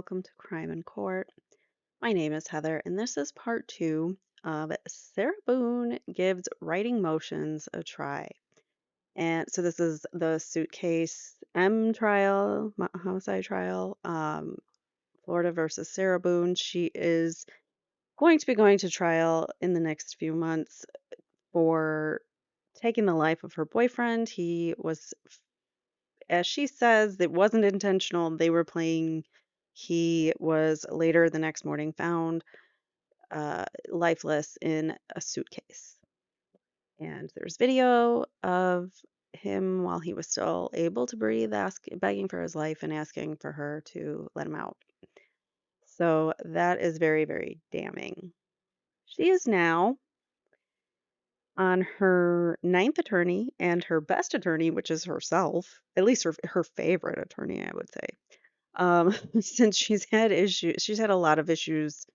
welcome to Crime in Court. My name is Heather, and this is part two of Sarah Boone Gives Writing Motions a Try. And so this is the suitcase M trial, homicide trial, Florida versus Sarah Boone. She is going to be going to trial in the next few months for taking the life of her boyfriend. He was, as she says, it wasn't intentional. They were playing. He was later the next morning found lifeless in a suitcase. And there's video of him while he was still able to breathe, begging for his life and asking for her to let him out. So that is very, very damning. She is now on her ninth attorney and her best attorney, which is herself, at least her favorite attorney, I would say. Since she's had a lot of issues,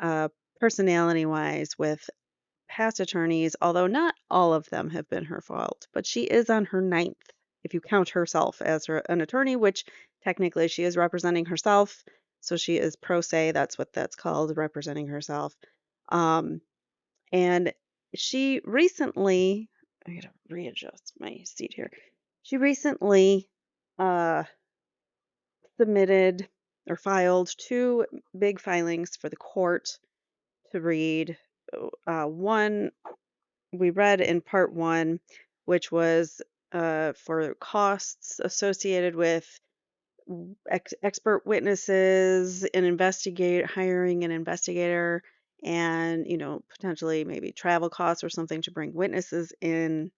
uh, personality wise with past attorneys, although not all of them have been her fault. But she is on her ninth, if you count herself as an attorney, which technically she is representing herself. So she is pro se. That's what that's called, representing herself. Um, and she recently, I gotta readjust my seat here. She recently uh, submitted or filed two big filings for the court to read. One we read in part one, which was for costs associated with expert witnesses, hiring an investigator, and potentially maybe travel costs or something to bring witnesses in,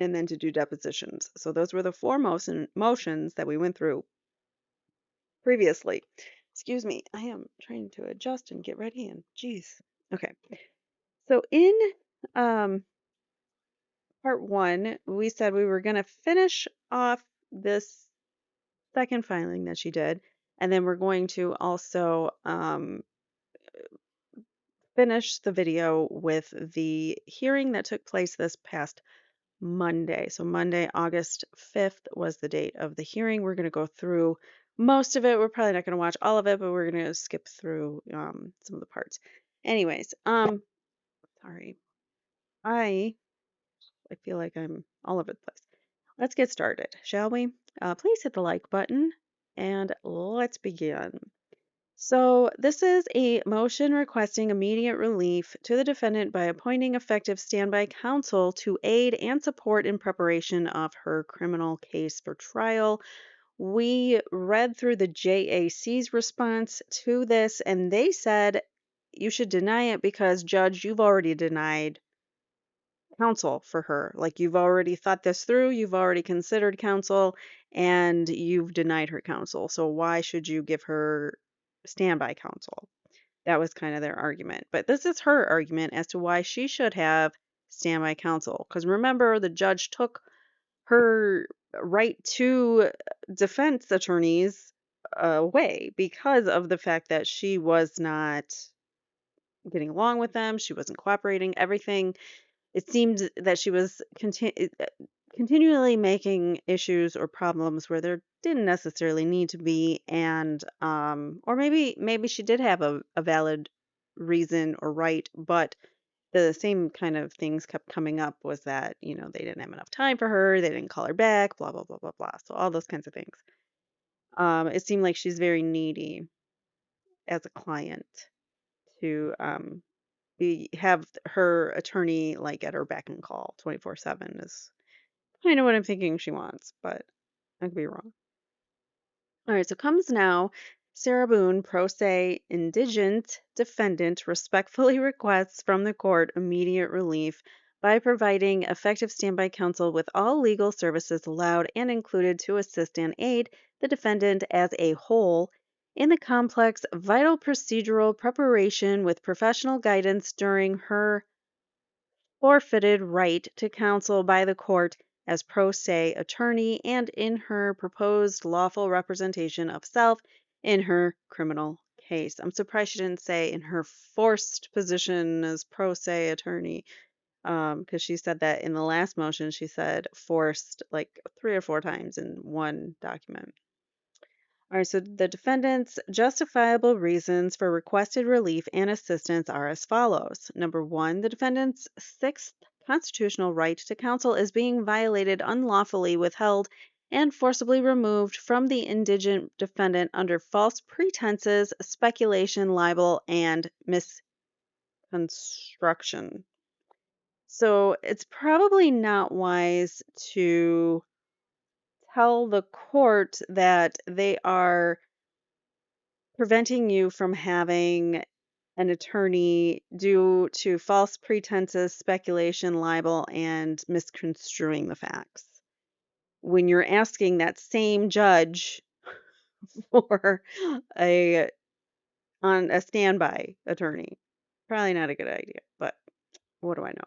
and then to do depositions. So those were the four motions that we went through previously. Excuse me, I am trying to adjust and get ready, and geez. Okay. So in um, part one, we said we were going to finish off this second filing that she did, and then we're going to also finish the video with the hearing that took place this past Monday. So Monday, August 5th was the date of the hearing. We're going to go through most of it. We're probably not going to watch all of it, but we're going to skip through some of the parts. Anyways, sorry. I feel like I'm all over the place. Let's get started, shall we? Please hit the like button and let's begin. So, this is a motion requesting immediate relief to the defendant by appointing effective standby counsel to aid and support in preparation of her criminal case for trial. We read through the JAC's response to this, and they said you should deny it because, Judge, you've already denied counsel for her. Like, you've already thought this through, you've already considered counsel, and you've denied her counsel. So why should you give her standby counsel? That was kind of their argument. But this is her argument as to why she should have standby counsel. Because remember, the judge took her right to defense attorneys away because of the fact that she was not getting along with them, she wasn't cooperating, everything. It seemed that she was continually making issues or problems where there didn't necessarily need to be, and or maybe she did have a valid reason or right, but the same kind of things kept coming up, was that they didn't have enough time for her, they didn't call her back, blah blah blah blah blah. So all those kinds of things. It seemed like she's very needy as a client to have her attorney like at her beck and call 24/7 is kind of what I'm thinking she wants, but I could be wrong. All right, so comes now. Sarah Boone, pro se indigent defendant, respectfully requests from the court immediate relief by providing effective standby counsel with all legal services allowed and included to assist and aid the defendant as a whole in the complex, vital procedural preparation with professional guidance during her forfeited right to counsel by the court as pro se attorney and in her proposed lawful representation of self in her criminal case. I'm surprised she didn't say in her forced position as pro se attorney, because she said that in the last motion. She said forced like three or four times in one document. All right, so the defendant's justifiable reasons for requested relief and assistance are as follows. Number one, the defendant's sixth constitutional right to counsel is being violated, unlawfully withheld, and forcibly removed from the indigent defendant under false pretenses, speculation, libel, and misconstruction. So it's probably not wise to tell the court that they are preventing you from having an attorney due to false pretenses, speculation, libel, and misconstruing the facts. When you're asking that same judge for a on a standby attorney, probably not a good idea, but what do I know?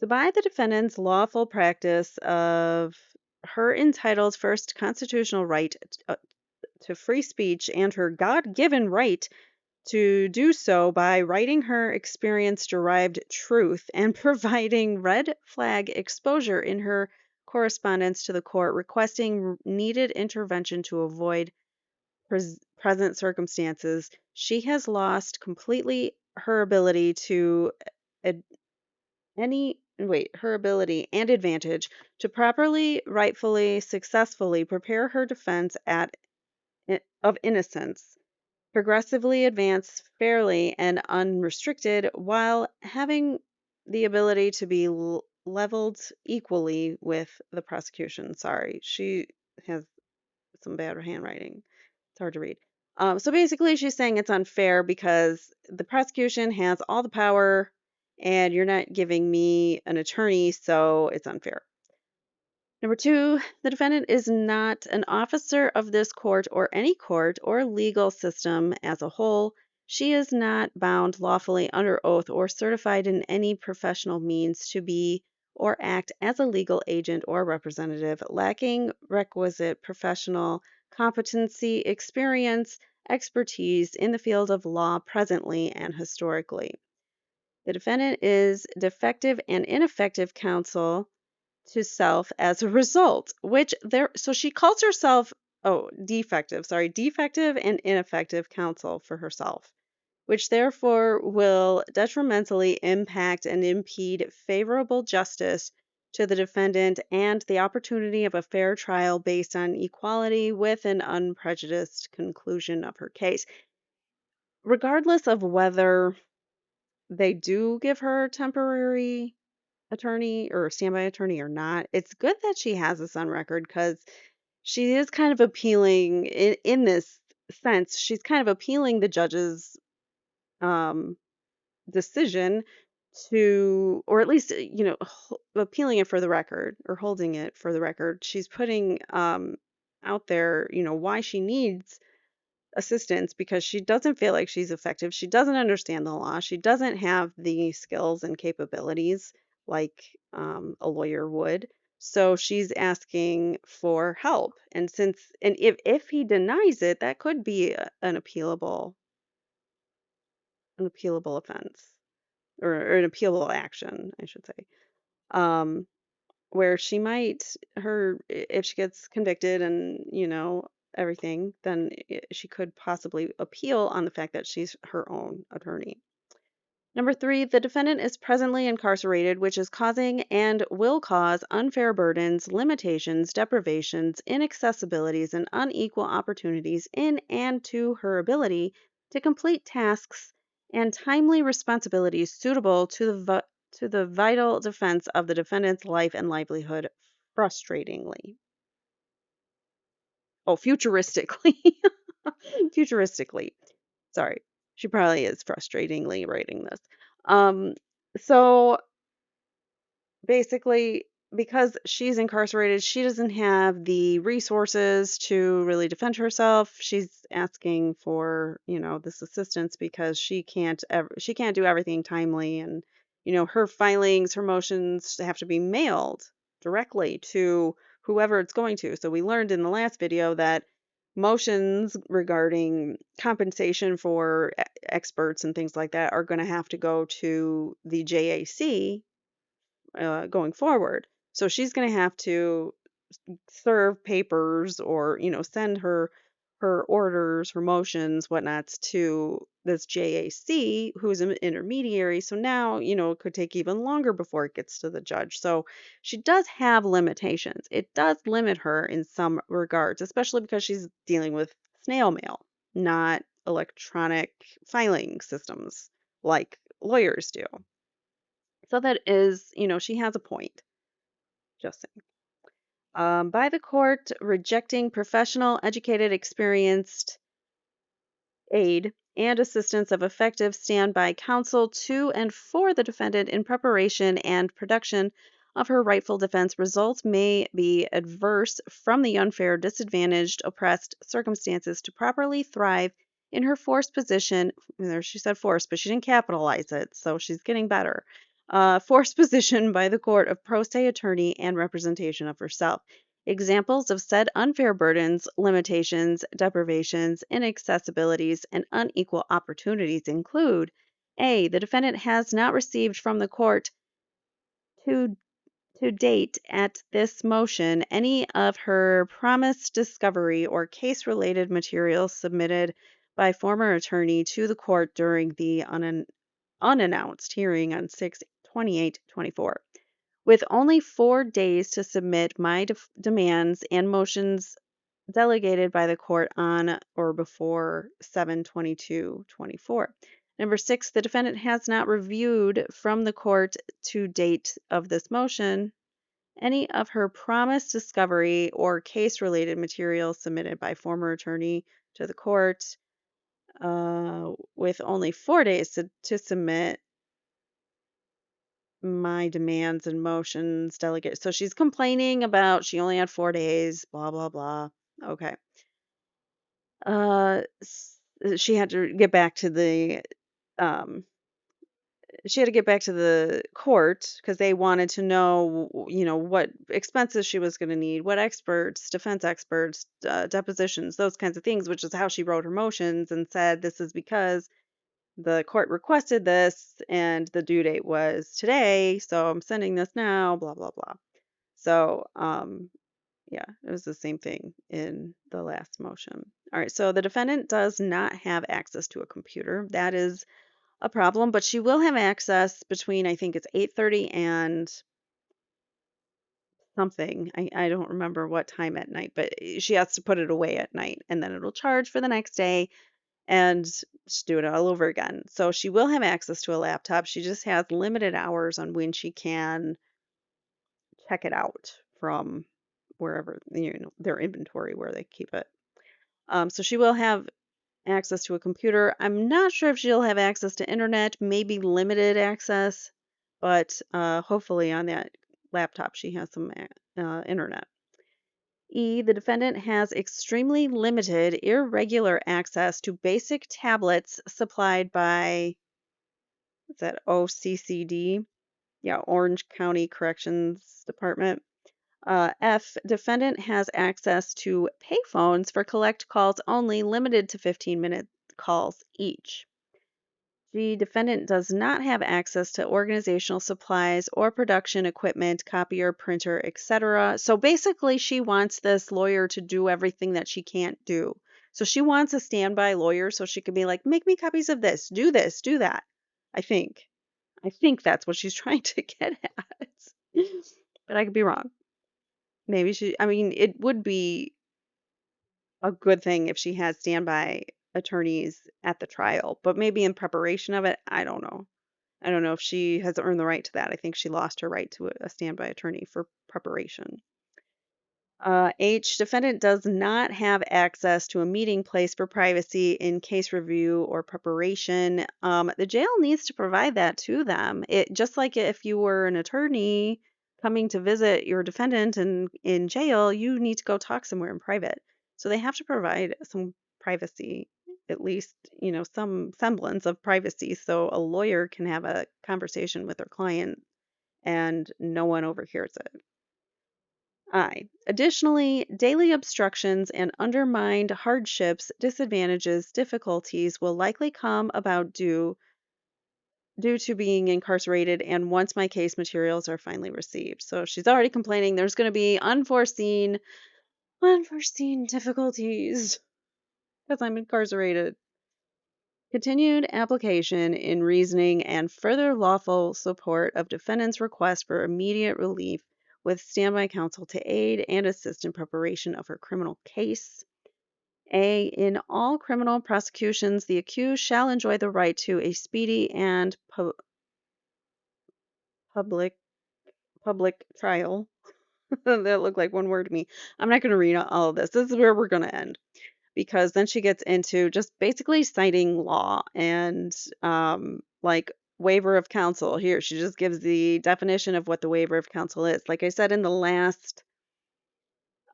So by the defendant's lawful practice of her entitled first constitutional right to free speech and her God-given right to do so by writing her experience derived truth and providing red flag exposure in her correspondence to the court, requesting needed intervention to avoid present circumstances. She has lost completely her ability to ad- her ability and advantage to properly, rightfully, successfully prepare her defense of innocence, progressively advance fairly and unrestricted while having the ability to be leveled equally with the prosecution. Sorry, she has some bad handwriting. It's hard to read. So basically, she's saying it's unfair because the prosecution has all the power and you're not giving me an attorney, so it's unfair. Number two, the defendant is not an officer of this court or any court or legal system as a whole. She is not bound lawfully under oath or certified in any professional means to be or act as a legal agent or representative, lacking requisite professional competency, experience, expertise in the field of law presently and historically. The defendant is defective and ineffective counsel to self as a result, which there so she calls herself defective and ineffective counsel for herself, which therefore will detrimentally impact and impede favorable justice to the defendant and the opportunity of a fair trial based on equality with an unprejudiced conclusion of her case. Regardless of whether they do give her temporary attorney or standby attorney or not, it's good that she has this on record because she is kind of appealing in this sense. She's kind of appealing the judge's um, decision to, or at least, appealing it for the record or holding it for the record. She's putting out there, why she needs assistance because she doesn't feel like she's effective. She doesn't understand the law. She doesn't have the skills and capabilities like a lawyer would. So she's asking for help. And if he denies it, that could be an appealable offense or an appealable action, I should say. Um, where she might her if she gets convicted and everything, then she could possibly appeal on the fact that she's her own attorney. Number three, the defendant is presently incarcerated, which is causing and will cause unfair burdens, limitations, deprivations, inaccessibilities, and unequal opportunities in and to her ability to complete tasks and timely responsibilities suitable to the vital defense of the defendant's life and livelihood, frustratingly. Oh, futuristically. Futuristically. Sorry. She probably is frustratingly writing this. Um, so basically, because she's incarcerated, she doesn't have the resources to really defend herself. She's asking for, this assistance because she can't do everything timely, and her filings, her motions have to be mailed directly to whoever it's going to. So we learned in the last video that motions regarding compensation for experts and things like that are going to have to go to the JAC going forward. So she's going to have to serve papers or, send her her orders, her motions, whatnots to this JAC, who's an intermediary. So now, it could take even longer before it gets to the judge. So she does have limitations. It does limit her in some regards, especially because she's dealing with snail mail, not electronic filing systems like lawyers do. So that is, she has a point. Just saying. By the court rejecting professional, educated, experienced aid and assistance of effective standby counsel to and for the defendant in preparation and production of her rightful defense, results may be adverse from the unfair, disadvantaged, oppressed circumstances to properly thrive in her forced position. There she said forced, but she didn't capitalize it, so she's getting better. Forced position by the court of pro se attorney and representation of herself. Examples of said unfair burdens, limitations, deprivations, inaccessibilities, and unequal opportunities include: A. The defendant has not received from the court to, to date at this motion any of her promised discovery or case related materials submitted by former attorney to the court during the unannounced hearing on 6/28/24. With only 4 days to submit my demands and motions delegated by the court on or before 7/22/24. Number 6, the defendant has not reviewed from the court to date of this motion any of her promised discovery or case related materials submitted by former attorney to the court, with only 4 days to submit my demands and motions delegate. So she's complaining about she only had 4 days, blah, blah, blah. Okay. She had to get back to um, the court because they wanted to know, what expenses she was going to need, what experts, defense experts, depositions, those kinds of things, which is how she wrote her motions and said, this is because the court requested this and the due date was today, so I'm sending this now, blah, blah, blah. So, yeah, it was the same thing in the last motion. All right, so the defendant does not have access to a computer. That is a problem, but she will have access between, I think it's 8:30 and something. I don't remember what time at night, but she has to put it away at night and then it'll charge for the next day and just do it all over again. So she will have access to a laptop. She just has limited hours on when she can check it out from wherever, their inventory where they keep it. So she will have access to a computer. I'm not sure if she'll have access to internet, maybe limited access, but hopefully on that laptop she has some internet. E, the defendant has extremely limited, irregular access to basic tablets supplied by, what's that, OCCD? Yeah, Orange County Corrections Department. F, defendant has access to payphones for collect calls only, limited to 15-minute calls each. G, defendant does not have access to organizational supplies or production equipment, copier, printer, etc. So basically, she wants this lawyer to do everything that she can't do. So she wants a standby lawyer so she can be like, make me copies of this, do that. I think. I think that's what she's trying to get at. But I could be wrong. Maybe I mean, it would be a good thing if she had standby attorneys at the trial, but maybe in preparation of it, I don't know. I don't know if she has earned the right to that. I think she lost her right to a standby attorney for preparation. H, defendant does not have access to a meeting place for privacy in case review or preparation. The jail needs to provide that to them. It just like if you were an attorney coming to visit your defendant in jail, you need to go talk somewhere in private. So they have to provide some privacy, at least, some semblance of privacy, so a lawyer can have a conversation with their client and no one overhears it. I. Additionally, daily obstructions and undermined hardships, disadvantages, difficulties will likely come about due to being incarcerated and once my case materials are finally received. So she's already complaining there's going to be unforeseen difficulties. because I'm incarcerated. Continued application in reasoning and further lawful support of defendant's request for immediate relief with standby counsel to aid and assist in preparation of her criminal case. A. In all criminal prosecutions, the accused shall enjoy the right to a speedy and public public trial. That looked like one word to me. I'm not going to read all of this. This is where we're going to end because then she gets into just basically citing law and like waiver of counsel. Here, she just gives the definition of what the waiver of counsel is. Like I said in the last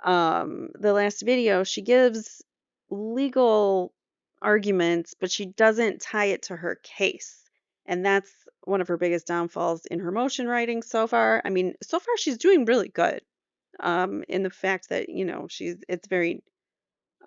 video, she gives legal arguments, but she doesn't tie it to her case. And that's one of her biggest downfalls in her motion writing so far. I mean, so far she's doing really good in the fact that, it's very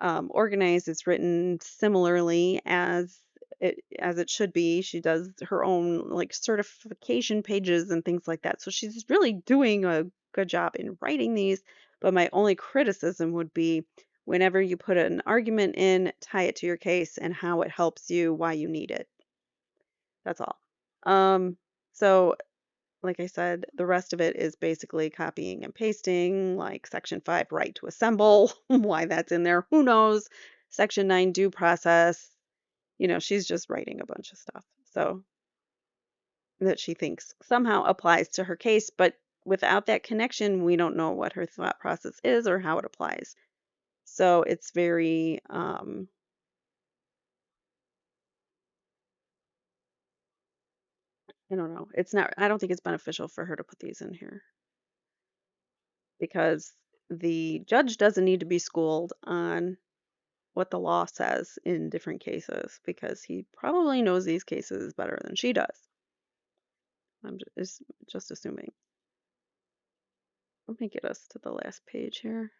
organized. It's written similarly as it should be. She does her own like certification pages and things like that. So she's really doing a good job in writing these. But my only criticism would be whenever you put an argument in, tie it to your case and how it helps you, why you need it. That's all. So like I said, the rest of it is basically copying and pasting, like Section 5, right to assemble. Why that's in there, who knows? Section 9, due process. She's just writing a bunch of stuff. So that she thinks somehow applies to her case, but without that connection, we don't know what her thought process is or how it applies. So it's very, I don't know. I don't think it's beneficial for her to put these in here because the judge doesn't need to be schooled on what the law says in different cases because he probably knows these cases better than she does. I'm just assuming. Let me get us to the last page here.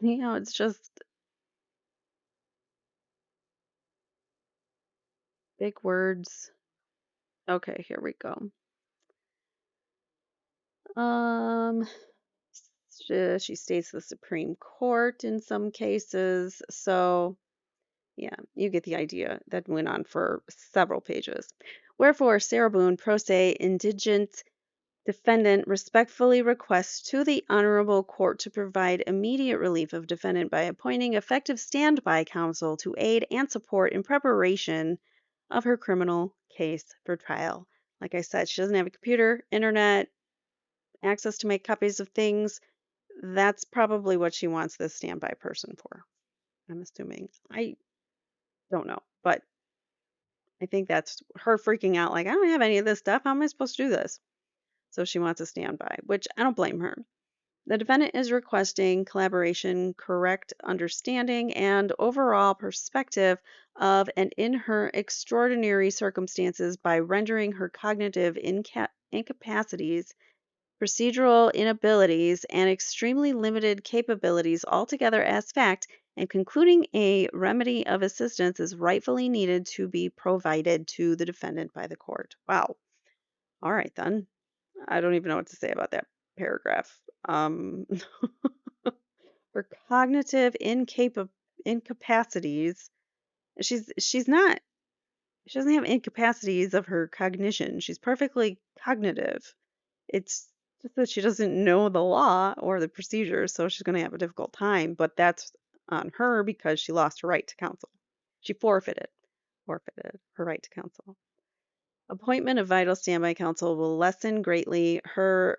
It's just big words. Okay, here we go. Um, she states the Supreme Court in some cases. So, yeah, you get the idea. That went on for several pages. Wherefore, Sarah Boone, pro se, indigent defendant respectfully requests to the Honorable Court to provide immediate relief of defendant by appointing effective standby counsel to aid and support in preparation of her criminal case for trial. Like I said, she doesn't have a computer, internet, access to make copies of things. That's probably what she wants this standby person for. I'm assuming. I don't know, but I think that's her freaking out like, I don't have any of this stuff. How am I supposed to do this? So she wants a standby, which I don't blame her. The defendant is requesting collaboration, correct understanding, and overall perspective of and in her extraordinary circumstances by rendering her cognitive incapacities, procedural inabilities, and extremely limited capabilities altogether as fact, and concluding a remedy of assistance is rightfully needed to be provided to the defendant by the court. Wow. All right, then. I don't even know what to say about that paragraph. Um, for cognitive incapacities, she's not she doesn't have incapacities of her cognition. She's perfectly cognitive. It's just that she doesn't know the law or the procedures, so she's going to have a difficult time, but that's on her because she lost her right to counsel. She forfeited her right to counsel. Appointment of vital standby counsel will lessen greatly her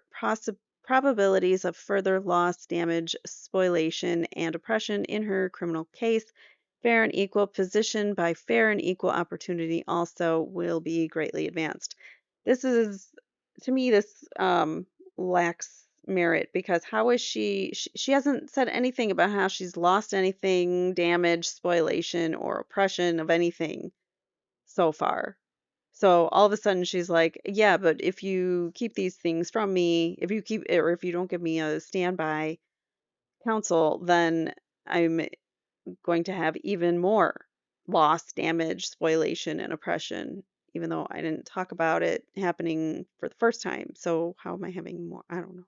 probabilities of further loss, damage, spoliation, and oppression in her criminal case. Fair and equal position by fair and equal opportunity also will be greatly advanced. This is, to me, this lacks merit because how is she hasn't said anything about how she's lost anything, damage, spoliation, or oppression of anything so far. So all of a sudden she's like, yeah, but if you keep these things from me, if you don't give me a standby counsel, then I'm going to have even more loss, damage, spoliation, and oppression, even though I didn't talk about it happening for the first time. So how am I having more? I don't know.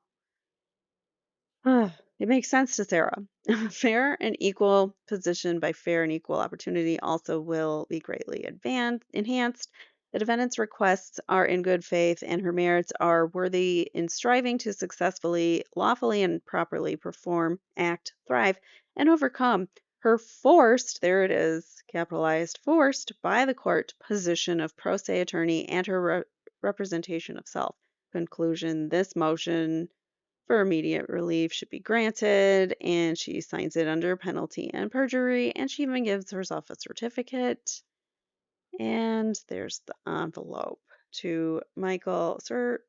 It makes sense to Sarah. Fair and equal position by fair and equal opportunity also will be greatly enhanced. The defendant's requests are in good faith, and her merits are worthy in striving to successfully, lawfully, and properly perform, act, thrive, and overcome her forced, there it is, capitalized, forced by the court position of pro se attorney and her representation of self. Conclusion: this motion for immediate relief should be granted, and she signs it under penalty and perjury, and she even gives herself a certificate. And there's the envelope to Michael, Sir,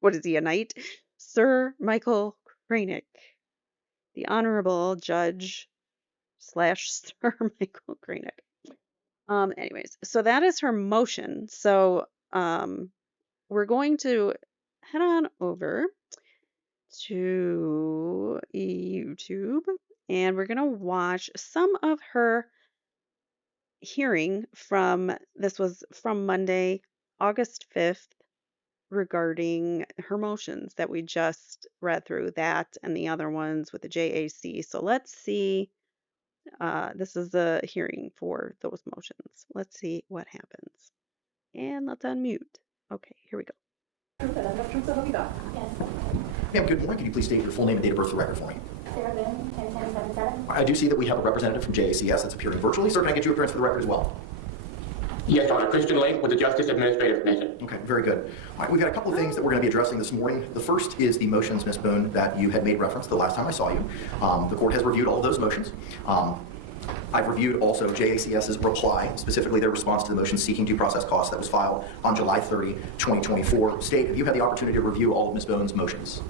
what is he, a knight? Sir Michael Cranick, the Honorable Judge slash Sir Michael Cranick. Anyways, so that is her motion. So, we're going to head on over to YouTube and we're going to watch some of her hearing from this was from Monday, August 5th, regarding her motions that we just read through, that and the other ones with the JAC. So let's see. This is the hearing for those motions. Let's see what happens. And let's unmute. Okay, here we go. Ma'am, good morning. Could you please state your full name and date of birth for the record for me? Sarah Boone, 10-10-77. I do see that we have a representative from JACS that's appearing virtually. Sir, can I get your appearance for the record as well? Yes, Your Honor. Christian Lake with the Justice Administrative Commission. Okay, very good. All right, we've got a couple of things that we're going to be addressing this morning. The first is the motions, Ms. Boone, that you had made reference the last time I saw you. The court has reviewed all of those motions. I've reviewed also JACS's reply, specifically their response to the motion seeking due process costs that was filed on July 30, 2024. State, have you had the opportunity to review all of Ms. Boone's motions?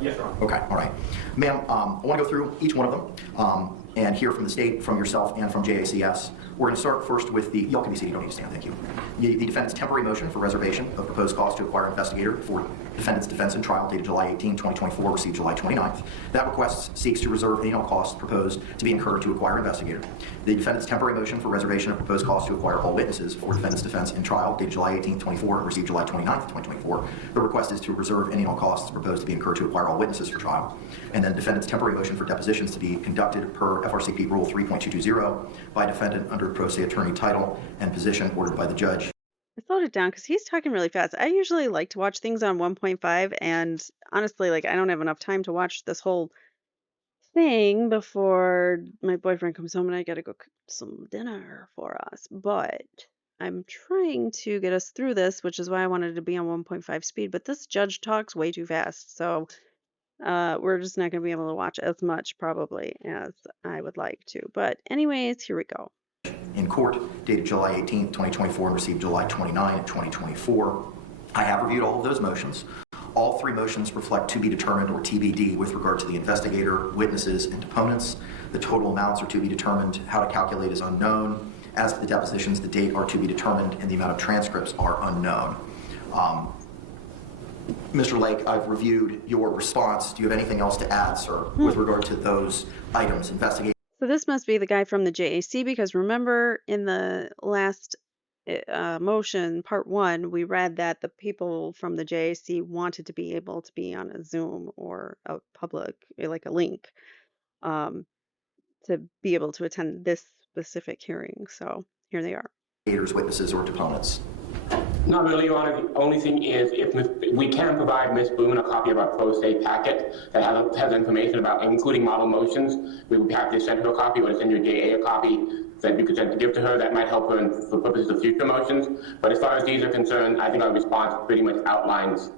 Yes, Your Honor. Okay, all right. Ma'am, I want to go through each one of them and hear from the state, from yourself, and from JACS. We're going to start first with the, y'all can be seated, you don't need to stand, thank you. The defendant's temporary motion for reservation of proposed costs to acquire investigator for defendant's defense and trial dated July 18, 2024, received July 29th. That request seeks to reserve any and all costs proposed to be incurred to acquire investigator. The defendant's temporary motion for reservation of proposed costs to acquire all witnesses for defendant's defense and trial dated July 18, 2024, received July 29th, 2024. The request is to reserve any and all costs proposed to be incurred to acquire all witnesses for trial. And then defendant's temporary motion for depositions to be conducted per FRCP Rule 3.220 by defendant under pro se attorney title and position ordered by the judge. I slowed it down because he's talking really fast. I usually like to watch things on 1.5, and honestly, like, I don't have enough time to watch this whole thing before my boyfriend comes home and I gotta go cook some dinner for us. But I'm trying to get us through this, which is why I wanted to be on 1.5 speed. But this judge talks way too fast, so we're just not going to be able to watch as much probably as I would like to. But anyways, here we go. In court, dated July 18, 2024, and received July 29, 2024. I have reviewed all of those motions. All three motions reflect to be determined or TBD with regard to the investigator, witnesses, and deponents. The total amounts are to be determined. How to calculate is unknown. As to the depositions, the date are to be determined, and the amount of transcripts are unknown. Mr. Lake, I've reviewed your response. Do you have anything else to add, sir, with regard to those items? Investigate. So this must be the guy from the JAC, because remember in the last motion, part 1, we read that the people from the JAC wanted to be able to be on a Zoom or a public, like a link, to be able to attend this specific hearing. So here they are. Witnesses, or deponents. Not really, Your Honor. The only thing is, if we can provide Ms. Boone a copy of our pro se packet that has information about, including model motions, we would be happy to send her a copy, or to send your JA a copy that you could send to give to her. That might help her for purposes of future motions. But as far as these are concerned, I think our response pretty much outlines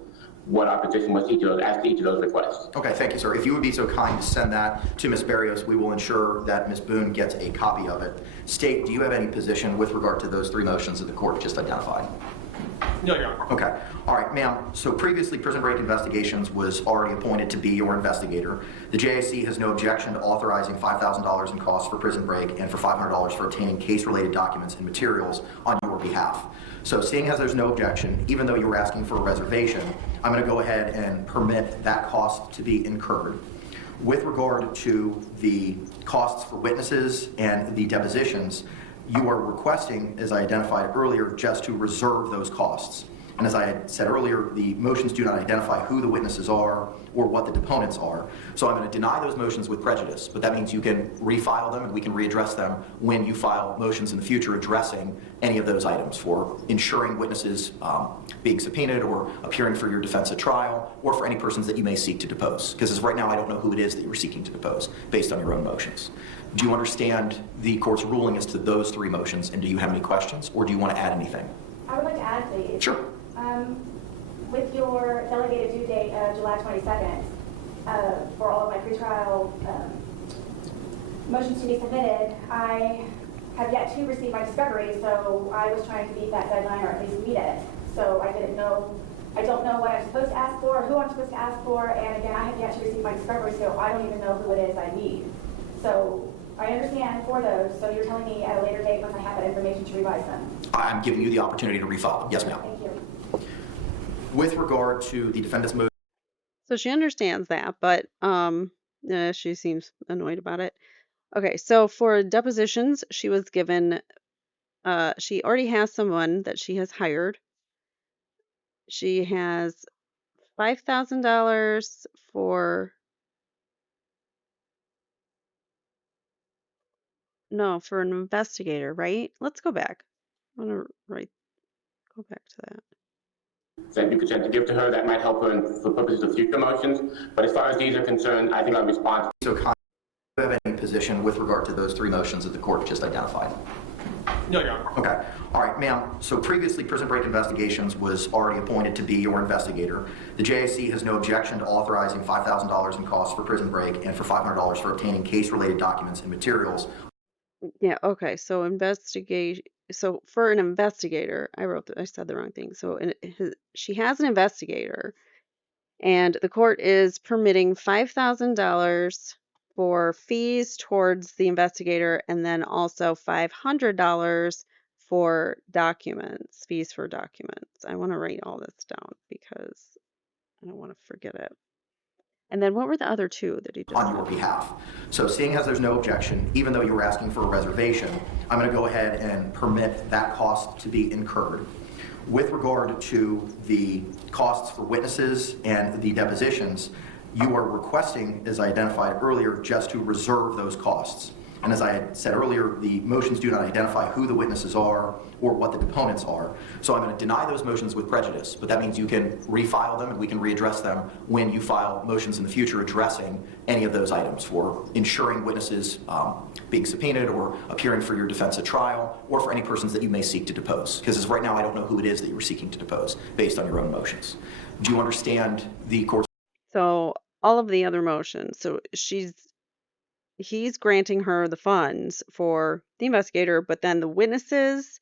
what our position was as to each of those requests. Okay, thank you, sir. If you would be so kind to send that to Ms. Barrios, we will ensure that Ms. Boone gets a copy of it. State, do you have any position with regard to those three motions that the court just identified? No, Your Honor. Okay. All right, ma'am. So previously, Prison Break Investigations was already appointed to be your investigator. The JAC has no objection to authorizing $5,000 in costs for Prison Break and for $500 for obtaining case-related documents and materials on your behalf. So seeing as there's no objection, even though you were asking for a reservation, I'm going to go ahead and permit that cost to be incurred. With regard to the costs for witnesses and the depositions, you are requesting, as I identified earlier, just to reserve those costs. And as I had said earlier, the motions do not identify who the witnesses are or what the deponents are. So I'm going to deny those motions with prejudice, but that means you can refile them and we can readdress them when you file motions in the future addressing any of those items for ensuring witnesses being subpoenaed or appearing for your defense at trial, or for any persons that you may seek to depose. Because as of right now, I don't know who it is that you're seeking to depose based on your own motions. Do you understand the court's ruling as to those three motions, and do you have any questions, or do you want to add anything? I would like to add, please. Sure. With your delegated due date of July 22nd, for all of my pretrial motions to be submitted, I have yet to receive my discovery, so I was trying to meet that deadline or at least meet it. So I don't know what I'm supposed to ask for, who I'm supposed to ask for, and again, I have yet to receive my discovery, so I don't even know who it is I need. So I understand for those, so you're telling me at a later date once I have that information to revise them. I'm giving you the opportunity to refile them. Yes, ma'am. Thank you. With regard to the defendant's motion, So she understands that, but she seems annoyed about it. Okay, so for depositions, she was given she already has someone that she has hired. She has $5,000 for for an investigator, right? Let's go back. I want to go back to that. That you could tend to give to her, that might help her for purposes of future motions. But as far as these are concerned, I think I'll respond. so do you have any position with regard to those three motions that the court just identified? No, Your Honor. Okay. All right, ma'am. So previously, Prison Break Investigations was already appointed to be your investigator. The JAC has no objection to authorizing $5,000 in costs for Prison Break and for $500 for obtaining case-related documents and materials. Yeah, okay. So for an investigator, I said the wrong thing. So she has an investigator, and the court is permitting $5,000 for fees towards the investigator, and then also $500 for fees for documents. I want to write all this down because I don't want to forget it. And then what were the other two that he just On your behalf. So seeing as there's no objection, even though you were asking for a reservation, I'm going to go ahead and permit that cost to be incurred. With regard to the costs for witnesses and the depositions, you are requesting, as I identified earlier, just to reserve those costs. And as I had said earlier, the motions do not identify who the witnesses are or what the deponents are. So I'm going to deny those motions with prejudice, but that means you can refile them and we can readdress them when you file motions in the future addressing any of those items for ensuring witnesses being subpoenaed or appearing for your defense at trial, or for any persons that you may seek to depose. Because as of right now, I don't know who it is that you were seeking to depose based on your own motions. Do you understand the court's... So all of the other motions. So he's granting her the funds for the investigator, but then the witnesses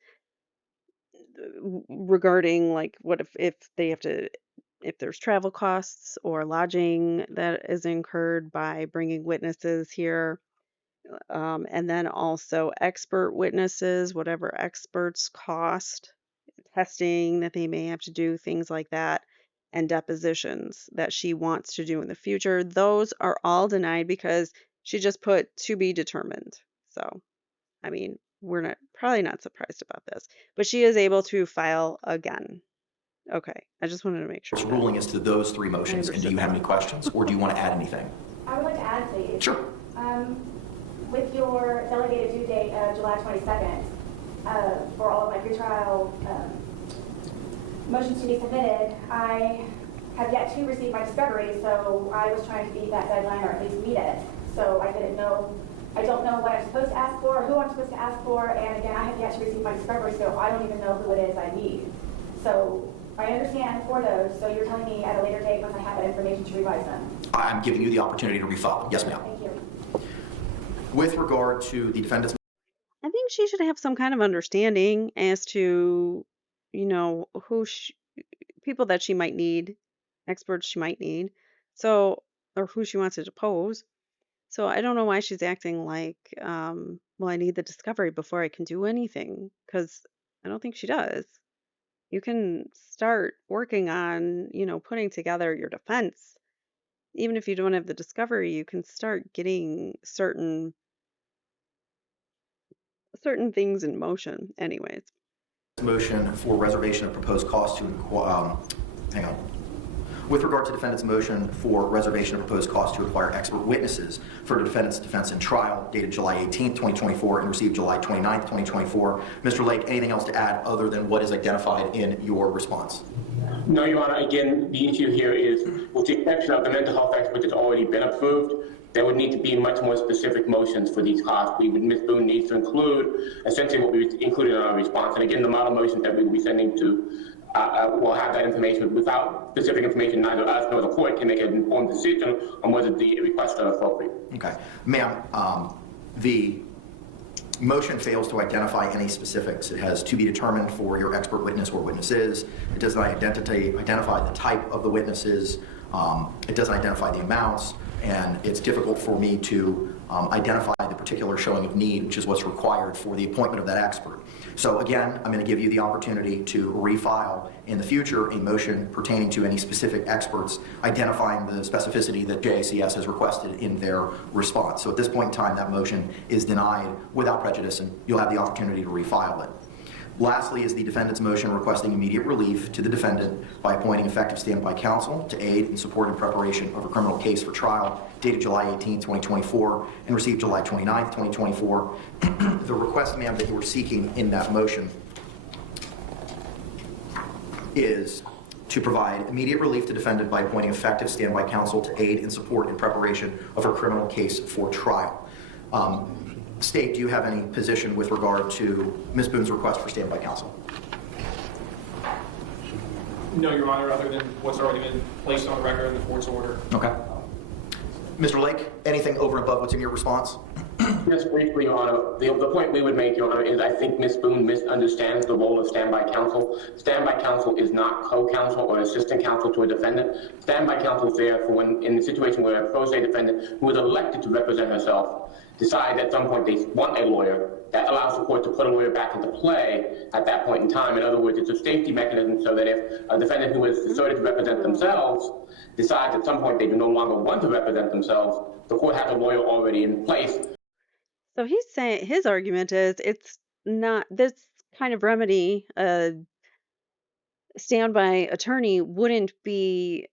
regarding like what if they have to if there's travel costs or lodging that is incurred by bringing witnesses here, and then also expert witnesses, whatever experts cost, testing that they may have to do, things like that, and depositions that she wants to do in the future. Those are all denied because she just put to be determined. So, I mean, we're probably not surprised about this, but she is able to file again. Okay, I just wanted to make sure. ruling as to those three motions, and do you have any questions, or do you want to add anything? I would like to add, please. Sure. With your delegated due date of July 22nd, for all of my pretrial motions to be submitted, I have yet to receive my discovery, so I was trying to meet that deadline or at least meet it. So I don't know what I'm supposed to ask for, who I'm supposed to ask for, and again, I have yet to receive my discovery, so I don't even know who it is I need. So I understand for those, so you're telling me at a later date once I have that information to revise them. I'm giving you the opportunity to refile them. Yes, ma'am. Thank you. With regard to the defendant's... I think she should have some kind of understanding as to, people that she might need, experts she might need, so, or who she wants to depose. So I don't know why she's acting like, well, I need the discovery before I can do anything, because I don't think she does. You can start working on, putting together your defense. Even if you don't have the discovery, you can start getting certain things in motion anyways. motion for reservation of proposed costs to, hang on. With regard to defendant's motion for reservation of proposed costs to acquire expert witnesses for the defendant's defense and trial dated July 18th, 2024 and received July 29th, 2024. Mr. Lake, anything else to add other than what is identified in your response? No, Your Honor. Again, the issue here is, with the exception of the mental health expert that's already been approved, there would need to be much more specific motions for these costs. Ms. Boone needs to include essentially what we included in our response. And again, the model motions that we will be sending to will have that information. Without specific information, neither us nor the court can make an informed decision on whether the requests are appropriate. Okay. Ma'am, the motion fails to identify any specifics. It has to be determined for your expert witness or witnesses. It does not identify the type of the witnesses. It doesn't identify the amounts. And it's difficult for me to identify the particular showing of need, which is what's required for the appointment of that expert. So again, I'm going to give you the opportunity to refile in the future a motion pertaining to any specific experts, identifying the specificity that JACS has requested in their response. So at this point in time, that motion is denied without prejudice, and you'll have the opportunity to refile it. Lastly is the defendant's motion requesting immediate relief to the defendant by appointing effective standby counsel to aid and support in preparation of a criminal case for trial dated July 18, 2024 and received July 29, 2024. The request, ma'am, that you are seeking in that motion is to provide immediate relief to defendant by appointing effective standby counsel to aid and support in preparation of her criminal case for trial. State, do you have any position with regard to Ms. Boone's request for standby counsel? No, Your Honor, other than what's already been placed on the record in the court's order. Okay. Mr. Lake, anything over and above what's in your response? Just briefly, Your Honor, the point we would make, Your Honor, is I think Ms. Boone misunderstands the role of standby counsel. Standby counsel is not co-counsel or assistant counsel to a defendant. Standby counsel is there for when, in the situation where a pro se defendant who is elected to represent herself decide at some point they want a lawyer, that allows the court to put a lawyer back into play at that point in time. In other words, it's a safety mechanism so that if a defendant who is decided to represent themselves decides at some point they do no longer want to represent themselves, the court has a lawyer already in place. So he's saying his argument is it's not this kind of remedy, a standby attorney wouldn't be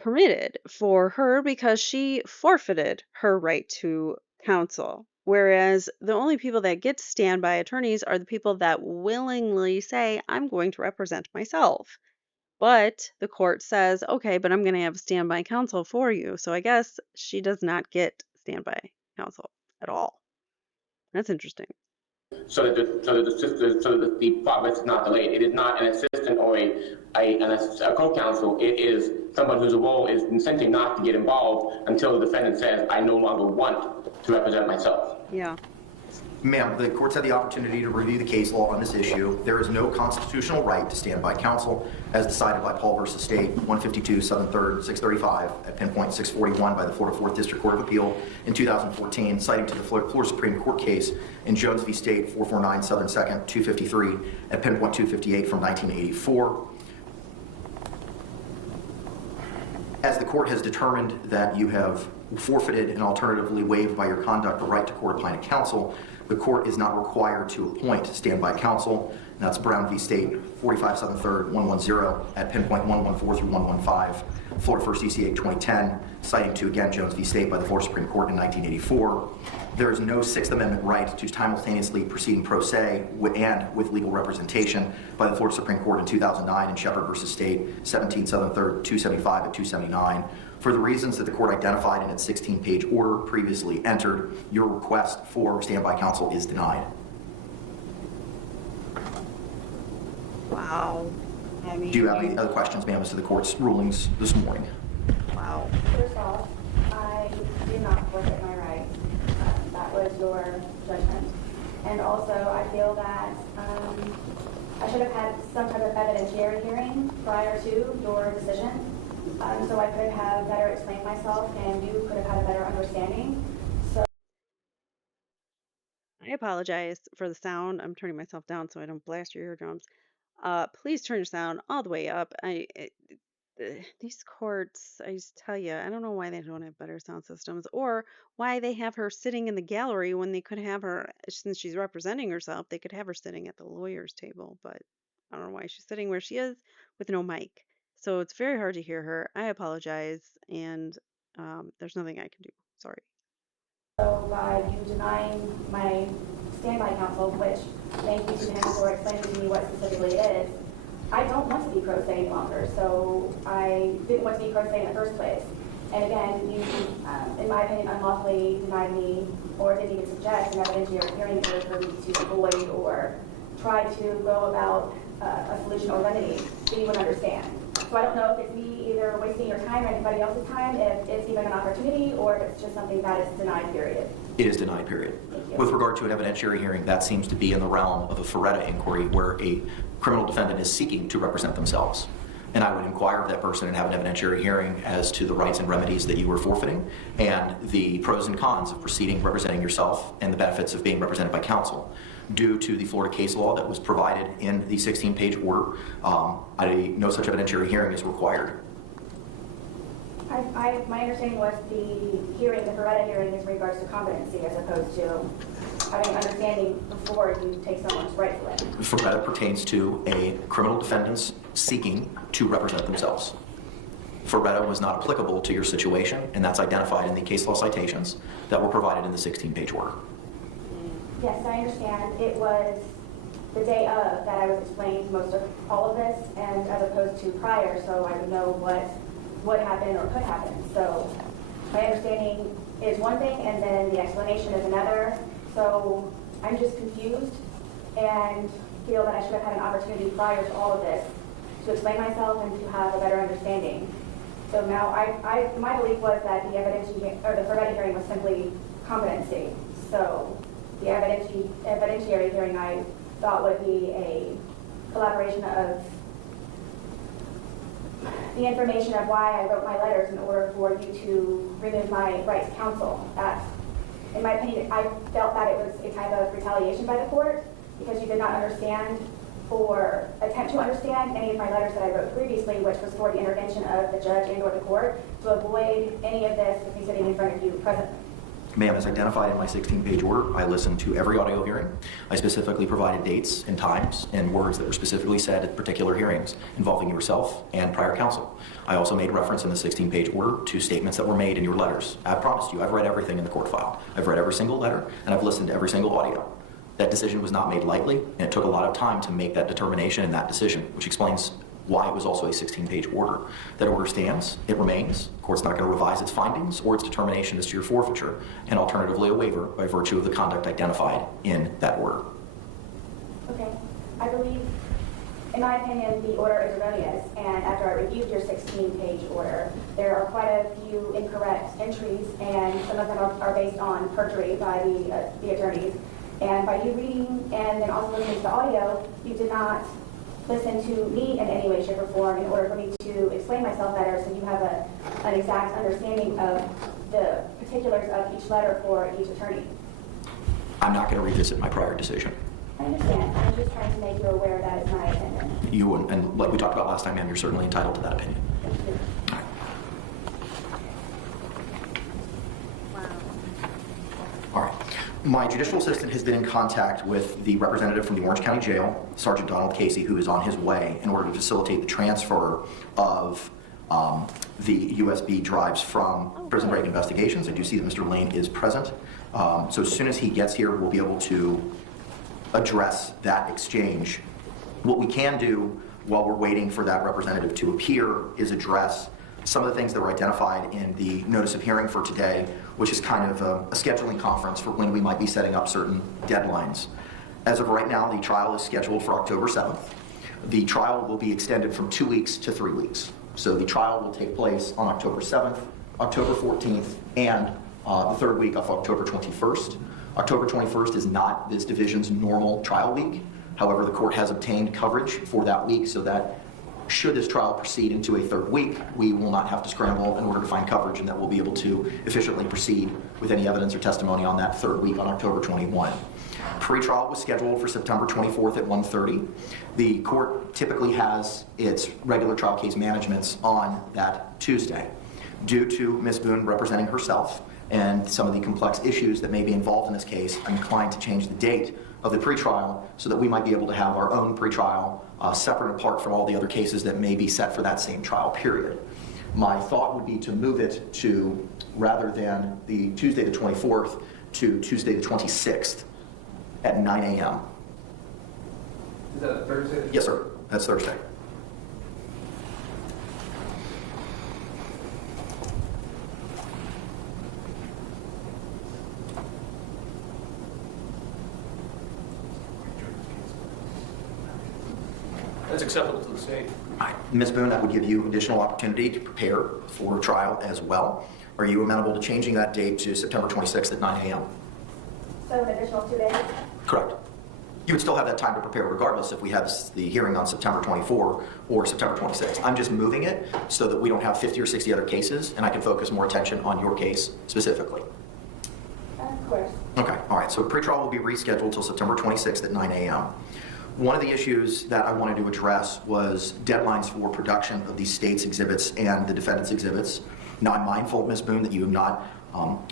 permitted for her because she forfeited her right to counsel. Whereas the only people that get standby attorneys are the people that willingly say, I'm going to represent myself. But the court says, okay, but I'm going to have standby counsel for you. So I guess she does not get standby counsel at all. That's interesting. So that the progress is not delayed. It is not an assistant or a co-counsel. It is someone whose role is essentially not to get involved until the defendant says, I no longer want to represent myself. Yeah. Ma'am, the court's had the opportunity to review the case law on this issue. There is no constitutional right to standby counsel as decided by Paul v. State, 152 Southern 3rd, 635 at pinpoint 641 by the Florida 4th District Court of Appeal in 2014, citing to the Florida Supreme Court case in Jones v. State, 449 Southern 2nd, 253 at pinpoint 258 from 1984. As the court has determined that you have forfeited and alternatively waived by your conduct the right to court-appointed counsel, the court is not required to appoint standby counsel. And that's Brown v. State, 45 Southern 3rd, 110 at pinpoint 114 through 115, Florida 1st DCA 2010, citing to, again, Jones v. State by the Florida Supreme Court in 1984. There is no Sixth Amendment right to simultaneously proceeding pro se and with legal representation by the Florida Supreme Court in 2009 in Shepard v. State, 17 Southern 3rd, 275 and 279. For the reasons that the court identified in its 16-page order previously entered, your request for standby counsel is denied. Wow. I mean, Do you have any other questions, ma'am, as to the court's rulings this morning? wow. First off, I did not forfeit my right. That was your judgment. And also, I feel that I should have had some type of evidentiary hearing prior to your decision, so I could have better explained myself and you could have had a better understanding. So I apologize for the sound. I'm turning myself down so I don't blast your eardrums. Please turn your sound all the way up. these courts, I just tell you, I don't know why they don't have better sound systems or why they have her sitting in the gallery when they could have her, since she's representing herself, they could have her sitting at the lawyer's table, but I don't know why she's sitting where she is with no mic. So it's very hard to hear her. I apologize, and there's nothing I can do. Sorry. So by you denying my standby counsel, which thank you to him for explaining to me what specifically it is, I don't want to be pro se any longer, so I didn't want to be pro se in the first place. And again, you, in my opinion, unlawfully denied me or didn't even suggest an evidentiary hearing in order for me to avoid or try to go about a solution or remedy that you would understand. So I don't know if it's me either wasting your time or anybody else's time, if it's even an opportunity, or if it's just something that is denied, period. It is denied, period. With regard to an evidentiary hearing, that seems to be in the realm of a Ferretta inquiry where a criminal defendant is seeking to represent themselves. And I would inquire of that person and have an evidentiary hearing as to the rights and remedies that you were forfeiting and the pros and cons of proceeding representing yourself and the benefits of being represented by counsel. Due to the Florida case law that was provided in the 16-page order, no such evidentiary hearing is required. My understanding was the hearing, the Ferretta hearing, is in regards to competency as opposed to having an understanding before you take someone's right away. Ferretta pertains to a criminal defendants seeking to represent themselves. Ferretta was not applicable to your situation, and that's identified in the case law citations that were provided in the 16-page order. Yes, I understand. It was the day of that I was explaining most of all of this, and as opposed to prior, so I would know what would happen or could happen. So my understanding is one thing, and then the explanation is another. So I'm just confused and feel that I should have had an opportunity prior to all of this to explain myself and to have a better understanding. So now my belief was that the Ferretta hearing was simply competency. So the evidentiary hearing I thought would be a collaboration of the information of why I wrote my letters in order for you to remove my rights to counsel. In my opinion, I felt that it was a type of retaliation by the court because you did not understand or attempt to understand any of my letters that I wrote previously, which was for the intervention of the judge and or the court to avoid any of this with me sitting in front of you presently. Ma'am, as identified in my 16-page order, I listened to every audio hearing. I specifically provided dates and times and words that were specifically said at particular hearings involving yourself and prior counsel. I also made reference in the 16-page order to statements that were made in your letters. I promised you, I've read everything in the court file. I've read every single letter, and I've listened to every single audio. That decision was not made lightly, and it took a lot of time to make that determination and that decision, which explains why it was also a 16-page order. That order stands, it remains. The court's not going to revise its findings or its determination as to your forfeiture, and alternatively a waiver by virtue of the conduct identified in that order. Okay. I believe, in my opinion, the order is erroneous, and after I reviewed your 16-page order, there are quite a few incorrect entries, and some of them are based on perjury by the attorneys. And by you reading and then also listening to the audio, you did not listen to me in any way, shape, or form in order for me to explain myself better so you have an exact understanding of the particulars of each letter for each attorney. I'm not going to revisit my prior decision. I understand. I'm just trying to make you aware that is my opinion. You, and like we talked about last time, ma'am, you're certainly entitled to that opinion. Thank you. All right. My judicial assistant has been in contact with the representative from the Orange County Jail, Sergeant Donald Casey, who is on his way in order to facilitate the transfer of the USB drives from prison break investigations. I do see that Mr. Lane is present. So as soon as he gets here, we'll be able to address that exchange. What we can do while we're waiting for that representative to appear is address some of the things that were identified in the notice of hearing for today, which is kind of a scheduling conference for when we might be setting up certain deadlines. As of right now, the trial is scheduled for October 7th. The trial will be extended from 2 weeks to 3 weeks. So the trial will take place on October 7th, October 14th, and the third week of October 21st. October 21st is not this division's normal trial week. However, the court has obtained coverage for that week so that should this trial proceed into a third week, we will not have to scramble in order to find coverage, and that we'll be able to efficiently proceed with any evidence or testimony on that third week on October 21. Pretrial was scheduled for September 24th at 1:30. The court typically has its regular trial case managements on that Tuesday. Due to Ms. Boone representing herself and some of the complex issues that may be involved in this case, I'm inclined to change the date of the pretrial so that we might be able to have our own pretrial separate and apart from all the other cases that may be set for that same trial period. My thought would be to move it to, rather than the Tuesday the 24th, to Tuesday the 26th at 9 a.m. Is that a Thursday? Yes, sir. That's Thursday. That's acceptable to the state. Ms. Boone, that would give you additional opportunity to prepare for trial as well. Are you amenable to changing that date to September 26th at 9 a.m.? So an additional 2 days? Correct. You would still have that time to prepare regardless if we have the hearing on September 24 or September 26. I'm just moving it so that we don't have 50 or 60 other cases and I can focus more attention on your case specifically. Of course. Okay, all right, so pretrial will be rescheduled till September 26th at 9 a.m. One of the issues that I wanted to address was deadlines for production of the state's exhibits and the defendant's exhibits. Now, I'm mindful, Ms. Boone, that you have not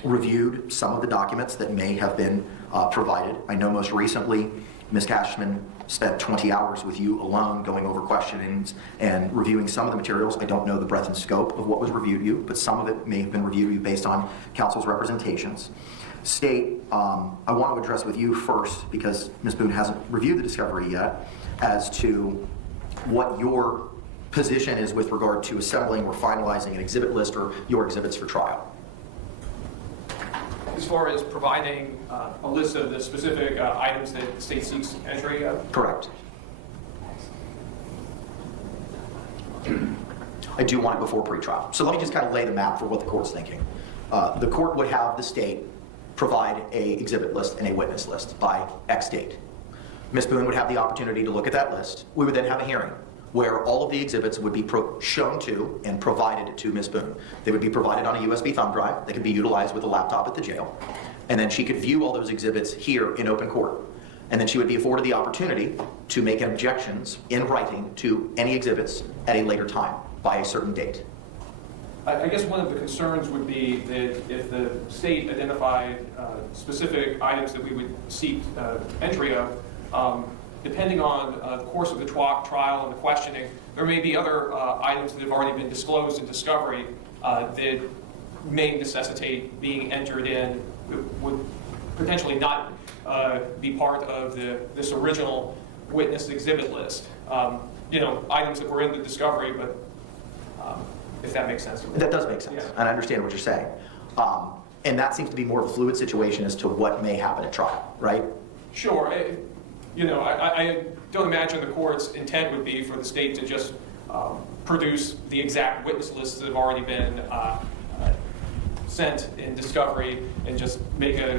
reviewed some of the documents that may have been provided. I know most recently, Ms. Cashman spent 20 hours with you alone going over questionings and reviewing some of the materials. I don't know the breadth and scope of what was reviewed to you, but some of it may have been reviewed to you based on counsel's representations. State, I want to address with you first, because Ms. Boone hasn't reviewed the discovery yet, as to what your position is with regard to assembling or finalizing an exhibit list or your exhibits for trial. As far as providing a list of the specific items that the state seeks entry of? Correct. I do want it before pretrial. So let me just kind of lay the map for what the court's thinking. The court would have the state provide a exhibit list and a witness list by X date. Ms. Boone would have the opportunity to look at that list. We would then have a hearing where all of the exhibits would be shown to and provided to Ms. Boone. They would be provided on a USB thumb drive. They could be utilized with a laptop at the jail. And then she could view all those exhibits here in open court. And then she would be afforded the opportunity to make objections in writing to any exhibits at a later time by a certain date. I guess one of the concerns would be that if the state identified specific items that we would seek entry of, depending on the course of the trial and the questioning, there may be other items that have already been disclosed in discovery that may necessitate being entered in, would potentially not be part of this original witness exhibit list. Items that were in the discovery, but if that makes sense. That does make sense, Yeah. and I understand what you're saying. And that seems to be more of a fluid situation as to what may happen at trial, right? Sure. I don't imagine the court's intent would be for the state to just produce the exact witness lists that have already been sent in discovery and just make a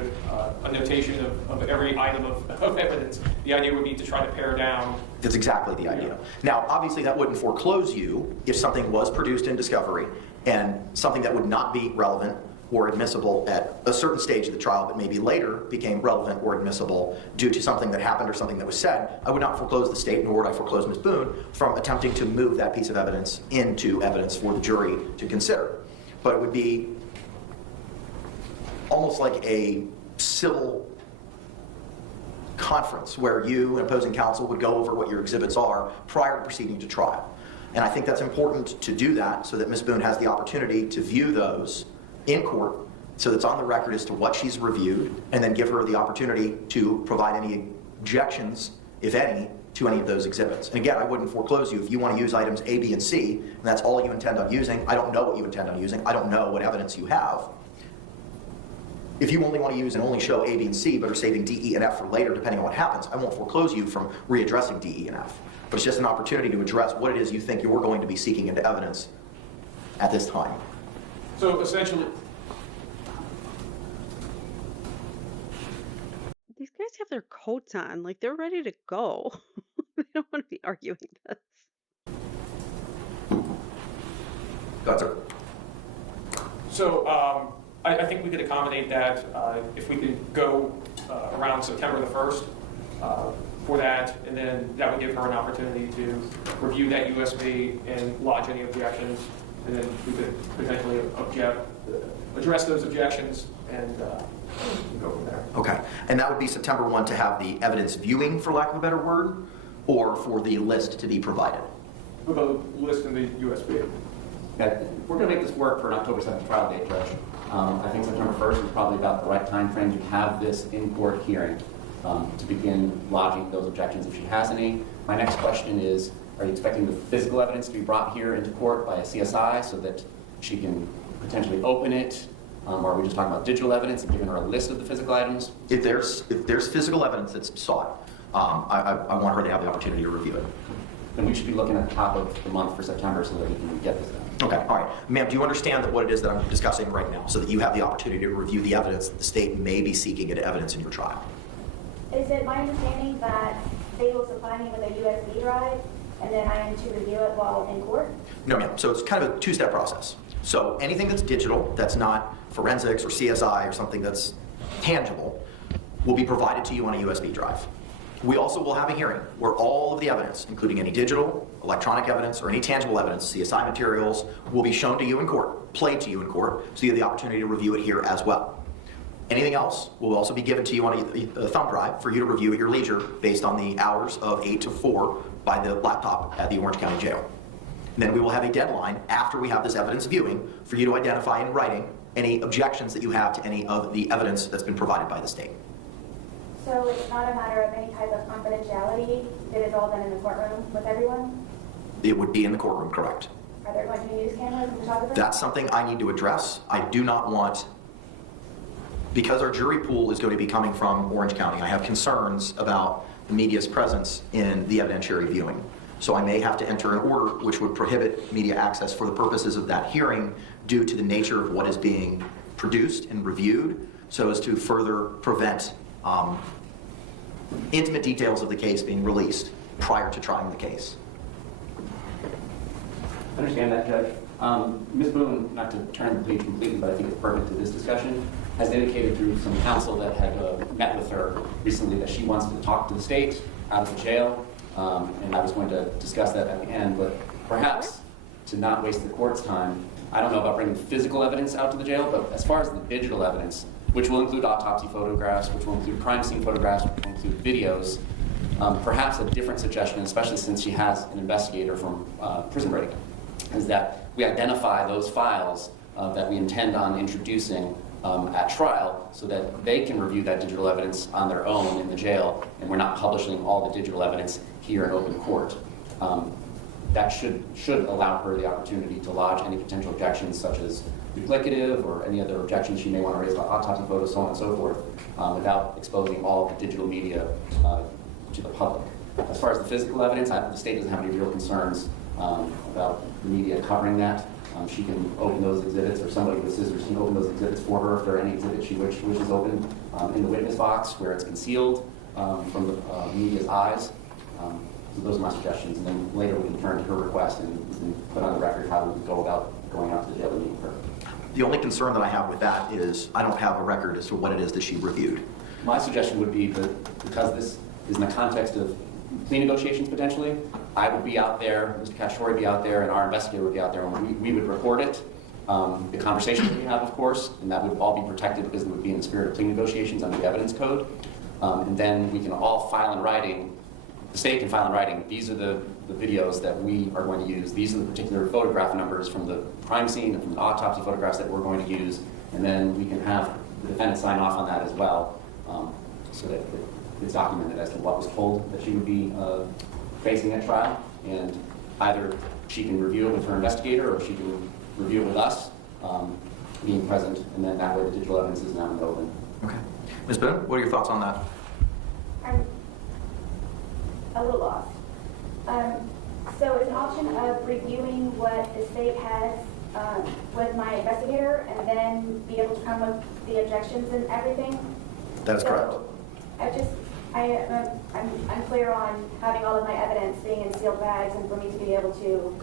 notation of every item of evidence. The idea would be to try to pare down. That's exactly the idea. Now, obviously, that wouldn't foreclose you if something was produced in discovery and something that would not be relevant or admissible at a certain stage of the trial, but maybe later became relevant or admissible due to something that happened or something that was said. I would not foreclose the state, nor would I foreclose Ms. Boone from attempting to move that piece of evidence into evidence for the jury to consider. But it would be almost like a civil conference where you and opposing counsel would go over what your exhibits are prior to proceeding to trial. And I think that's important to do that so that Ms. Boone has the opportunity to view those in court so that's on the record as to what she's reviewed, and then give her the opportunity to provide any objections, if any, to any of those exhibits. And again, I wouldn't foreclose you if you want to use items A, B, and C, and that's all you intend on using. I don't know what you intend on using. I don't know what evidence you have. If you only want to use and only show A, B, and C, but are saving D, E, and F for later, depending on what happens, I won't foreclose you from readdressing D, E, and F. But it's just an opportunity to address what it is you think you're going to be seeking into evidence at this time. So essentially, These guys have their coats on, like they're ready to go. They don't want to be arguing this. Go ahead, sir. So I think we could accommodate that if we could go around September the 1st for that, and then that would give her an opportunity to review that USB and lodge any objections, and then we could potentially address those objections and go from there. Okay. And that would be September 1 to have the evidence viewing, for lack of a better word, or for the list to be provided? For the list in the USB. Okay. We're going to make this work for an October 7th trial date, Judge. I think September 1st is probably about the right time frame to have this in-court hearing to begin lodging those objections if she has any. My next question is, are you expecting the physical evidence to be brought here into court by a CSI so that she can potentially open it? Or are we just talking about digital evidence and giving her a list of the physical items? If there's physical evidence that's sought, I want her to have the opportunity to review it. Then we should be looking at the top of the month for September so that we can get this done. Okay, all right. Ma'am, do you understand that what it is that I'm discussing right now, so that you have the opportunity to review the evidence that the state may be seeking into evidence in your trial? Is it my understanding that they will supply me with a USB drive and then I am to review it while in court? No, ma'am. So it's kind of a two-step process. So anything that's digital, that's not forensics or CSI or something that's tangible, will be provided to you on a USB drive. We also will have a hearing where all of the evidence, including any digital, electronic evidence, or any tangible evidence, CSI materials, will be shown to you in court, played to you in court, so you have the opportunity to review it here as well. Anything else will also be given to you on a thumb drive for you to review at your leisure based on the hours of 8 to 4 by the laptop at the Orange County Jail. And then we will have a deadline after we have this evidence viewing for you to identify in writing any objections that you have to any of the evidence that's been provided by the state. So it's not a matter of any type of confidentiality. It is all done in the courtroom with everyone? It would be in the courtroom, correct? Are there going to be news cameras and photographers? That's something I need to address. I do not want, because our jury pool is going to be coming from Orange County, I have concerns about the media's presence in the evidentiary viewing. So I may have to enter an order which would prohibit media access for the purposes of that hearing due to the nature of what is being produced and reviewed, so as to further prevent intimate details of the case being released prior to trying the case. I understand that, Judge. Ms. Boone, not to turn the page completely, but I think it's pertinent to this discussion, has indicated through some counsel that had met with her recently that she wants to talk to the state out of the jail, and I was going to discuss that at the end, but perhaps to not waste the court's time, I don't know about bringing physical evidence out to the jail, but as far as the digital evidence, which will include autopsy photographs, which will include crime scene photographs, which will include videos, perhaps a different suggestion, especially since she has an investigator from prison break, is that we identify those files that we intend on introducing at trial so that they can review that digital evidence on their own in the jail, and we're not publishing all the digital evidence here in open court. That should allow her the opportunity to lodge any potential objections, such as duplicative or any other objections she may want to raise about autopsy photos, so on and so forth, without exposing all of the digital media to the public. As far as the physical evidence, the state doesn't have any real concerns about the media covering that. She can open those exhibits, or somebody with scissors can open those exhibits for her if there are any exhibits she wishes open in the witness box where it's concealed from the media's eyes. So those are my suggestions, and then later we can turn to her request and we can put on the record how we would go about going out to the jail and meeting her. The only concern that I have with that is I don't have a record as to what it is that she reviewed. My suggestion would be that because this is in the context of plea negotiations potentially, I would be out there, Mr. Cacciatore would be out there, and our investigator would be out there, and we would record it, the conversation that we have, of course, and that would all be protected because it would be in the spirit of plea negotiations under the evidence code. And then we can all file in writing, the state can file in writing, these are the videos that we are going to use, these are the particular photograph numbers from the crime scene and from the autopsy photographs that we're going to use, and then we can have the defendant sign off on that as well, so that it's documented as to what was told that she would be facing at trial, and either she can review it with her investigator or she can review it with us, being present, and then that way the digital evidence is now in the open. Okay. Ms. Boone, what are your thoughts on that? I'm a little lost. So it's an option of reviewing what the state has with my investigator and then be able to come with the objections and everything? That is correct. I'm clear on having all of my evidence being in sealed bags and for me to be able to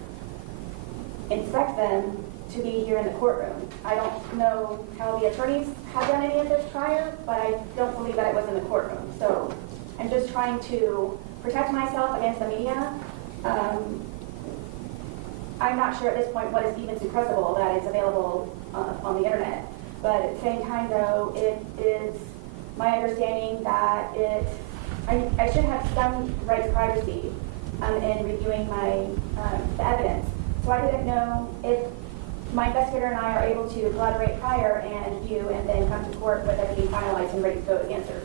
inspect them to be here in the courtroom. I don't know how the attorneys have done any of this prior, but I don't believe that it was in the courtroom. So I'm just trying to protect myself against the media. I'm not sure at this point what is even suppressible that is available on the internet. But at the same time, though, it is my understanding that I should have some right to privacy in reviewing the evidence. So I didn't know if my investigator and I are able to collaborate prior and view and then come to court with everything finalized and ready to go with answers.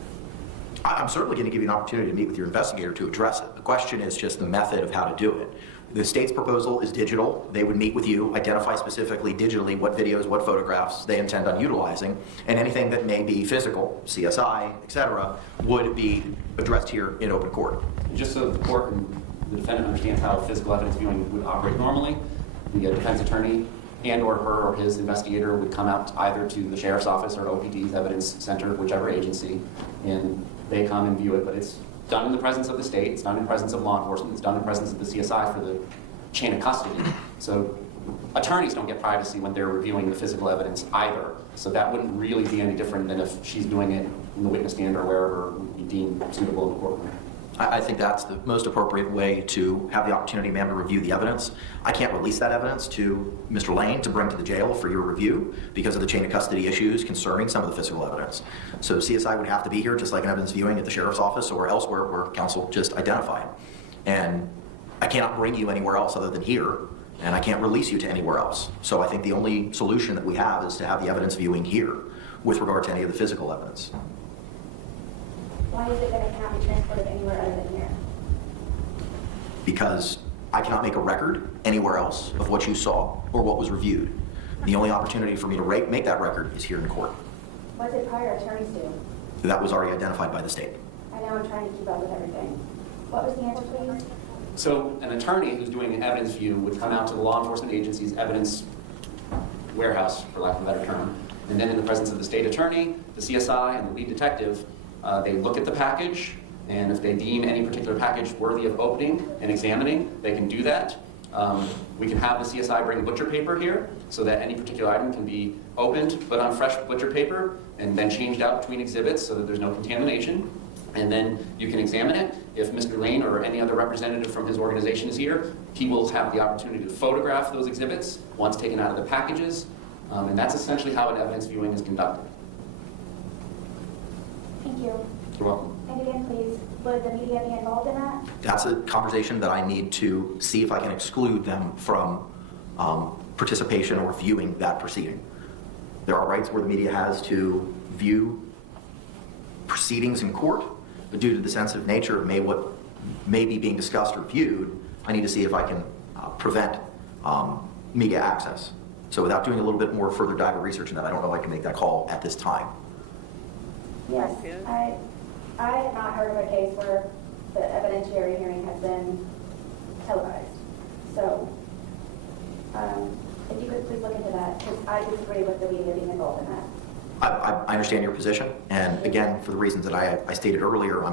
I'm certainly going to give you an opportunity to meet with your investigator to address it. The question is just the method of how to do it. The state's proposal is digital. They would meet with you, identify specifically digitally what videos, what photographs they intend on utilizing, and anything that may be physical, CSI, etc., would be addressed here in open court. Just so the court and the defendant understands how physical evidence viewing would operate normally, the defense attorney and or her or his investigator would come out either to the sheriff's office or OPD's evidence center, whichever agency, and they come and view it, but it's done in the presence of the state, it's done in the presence of law enforcement, it's done in the presence of the CSI for the chain of custody. So attorneys don't get privacy when they're reviewing the physical evidence either. So that wouldn't really be any different than if she's doing it in the witness stand or wherever would be deemed suitable in the courtroom. I think that's the most appropriate way to have the opportunity, ma'am, to review the evidence. I can't release that evidence to Mr. Lane to bring to the jail for your review because of the chain of custody issues concerning some of the physical evidence. So CSI would have to be here just like an evidence viewing at the sheriff's office or elsewhere where counsel just identified. And I cannot bring you anywhere else other than here, and I can't release you to anywhere else. So I think the only solution that we have is to have the evidence viewing here with regard to any of the physical evidence. Why is it that it cannot be transported anywhere other than here? Because I cannot make a record anywhere else of what you saw or what was reviewed. The only opportunity for me to make that record is here in court. What did prior attorneys do? That was already identified by the state. I know I'm trying to keep up with everything. What was the answer, please? So an attorney who's doing an evidence view would come out to the law enforcement agency's evidence warehouse, for lack of a better term, and then in the presence of the state attorney, the CSI, and the lead detective, they look at the package, and if they deem any particular package worthy of opening and examining, they can do that. We can have the CSI bring butcher paper here so that any particular item can be opened, put on fresh butcher paper, and then changed out between exhibits so that there's no contamination. And then you can examine it. If Mr. Lane or any other representative from his organization is here, he will have the opportunity to photograph those exhibits once taken out of the packages. And that's essentially how an evidence viewing is conducted. Thank you. You're welcome. And again, please, would the media be involved in that? That's a conversation that I need to see if I can exclude them from participation or viewing that proceeding. There are rights where the media has to view proceedings in court, but due to the sensitive nature of what may be being discussed or viewed, I need to see if I can prevent media access. So without doing a little bit more further dive of research in that, I don't know if I can make that call at this time. Yes, I have not heard of a case where the evidentiary hearing has been televised. So if you could please look into that, because I disagree with the media being involved in that. I understand your position, and again, for the reasons that I stated earlier,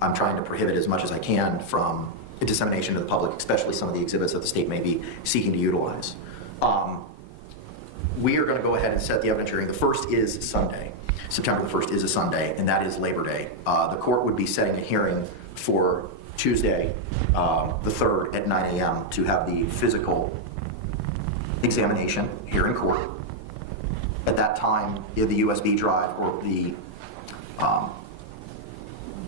I'm trying to prohibit as much as I can from dissemination to the public, especially some of the exhibits that the state may be seeking to utilize. We are going to go ahead and set the evidence hearing. The first is Sunday. September the 1st is a Sunday, and that is Labor Day. The court would be setting a hearing for Tuesday, the 3rd at 9 a.m. to have the physical examination here in court. At that time, the USB drive or the,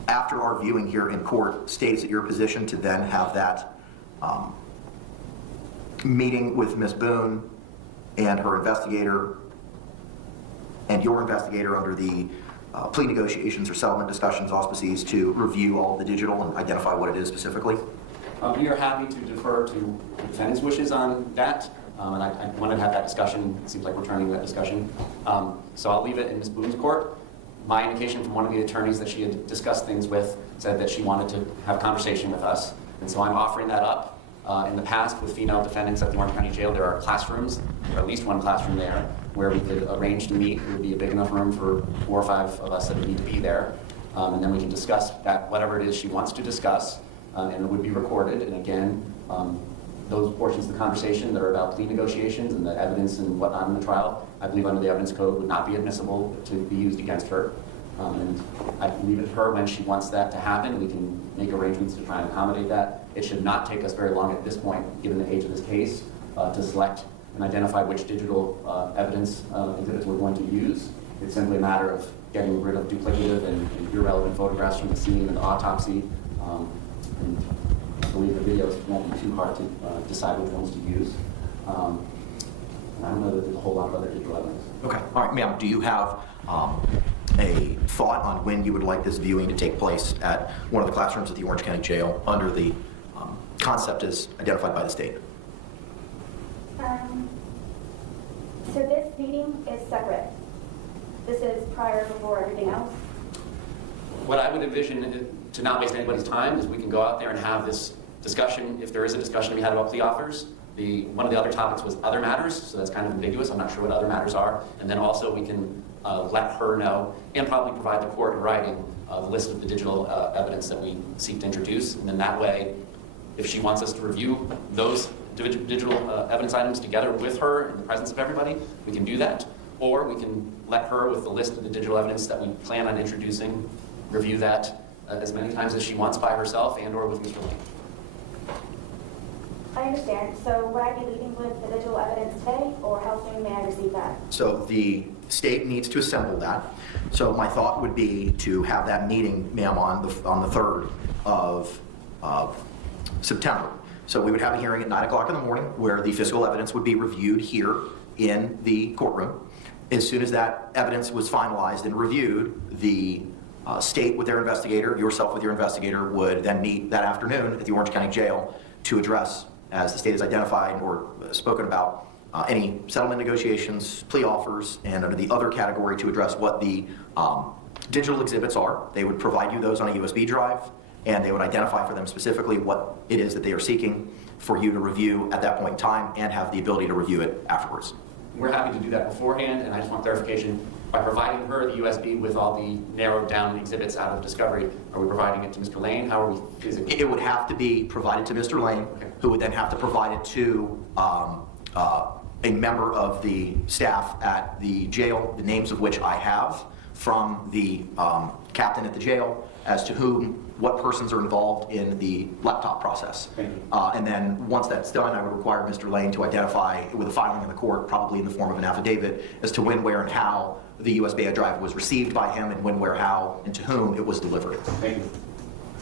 after our viewing here in court, stays at your position to then have that meeting with Ms. Boone and her investigator and your investigator under the plea negotiations or settlement discussions auspices to review all of the digital and identify what it is specifically? We are happy to defer to the defendant's wishes on that. And I wanted to have that discussion. It seems like we're turning that discussion. So I'll leave it in Ms. Boone's court. My indication from one of the attorneys that she had discussed things with said that she wanted to have a conversation with us. And so I'm offering that up. In the past, with female defendants at the Orange County Jail, there are classrooms, or at least one classroom there, where we could arrange to meet. It would be a big enough room for 4 or 5 of us that would need to be there. And then we can discuss that, whatever it is she wants to discuss, and it would be recorded. And again, those portions of the conversation that are about plea negotiations and the evidence and whatnot in the trial, I believe under the evidence code would not be admissible to be used against her. And I can leave it to her when she wants that to happen. We can make arrangements to try and accommodate that. It should not take us very long at this point, given the age of this case, to select and identify which digital evidence exhibits we're going to use. It's simply a matter of getting rid of duplicative and irrelevant photographs from the scene and the autopsy. And I believe the videos won't be too hard to decide which ones to use. And I don't know that there's a whole lot of other digital evidence. Okay. All right, ma'am, do you have a thought on when you would like this viewing to take place at one of the classrooms at the Orange County Jail under the concept as identified by the state? So this meeting is separate. This is prior before everything else. What I would envision, to not waste anybody's time, is we can go out there and have this discussion, if there is a discussion to be had about plea offers. One of the other topics was other matters, so that's kind of ambiguous. I'm not sure what other matters are. And then also we can let her know, and probably provide the court in writing, the list of the digital evidence that we seek to introduce. And then that way, if she wants us to review those digital evidence items together with her in the presence of everybody, we can do that. Or we can let her, with the list of the digital evidence that we plan on introducing, review that as many times as she wants by herself and or with Mr. Lane. I understand. So would I be leaving with the digital evidence today, or how soon may I receive that? So the state needs to assemble that. So my thought would be to have that meeting, ma'am, on the 3rd of September. So we would have a hearing at 9 o'clock in the morning where the physical evidence would be reviewed here in the courtroom. As soon as that evidence was finalized and reviewed, the state with their investigator, yourself with your investigator, would then meet that afternoon at the Orange County Jail to address, as the state has identified or spoken about, any settlement negotiations, plea offers, and under the other category to address what the digital exhibits are. They would provide you those on a USB drive, and they would identify for them specifically what it is that they are seeking for you to review at that point in time and have the ability to review it afterwards. We're happy to do that beforehand, and I just want clarification. By providing her the USB with all the narrowed down exhibits out of discovery, are we providing it to Mr. Lane? How are we physically? It would have to be provided to Mr. Lane, Okay. who would then have to provide it to a member of the staff at the jail, the names of which I have from the captain at the jail as to what persons are involved in the laptop process. Thank you. And then once that's done, I would require Mr. Lane to identify with a filing in the court, probably in the form of an affidavit, as to when, where, and how the USB drive was received by him, and when, where, how, and to whom it was delivered. Thank you.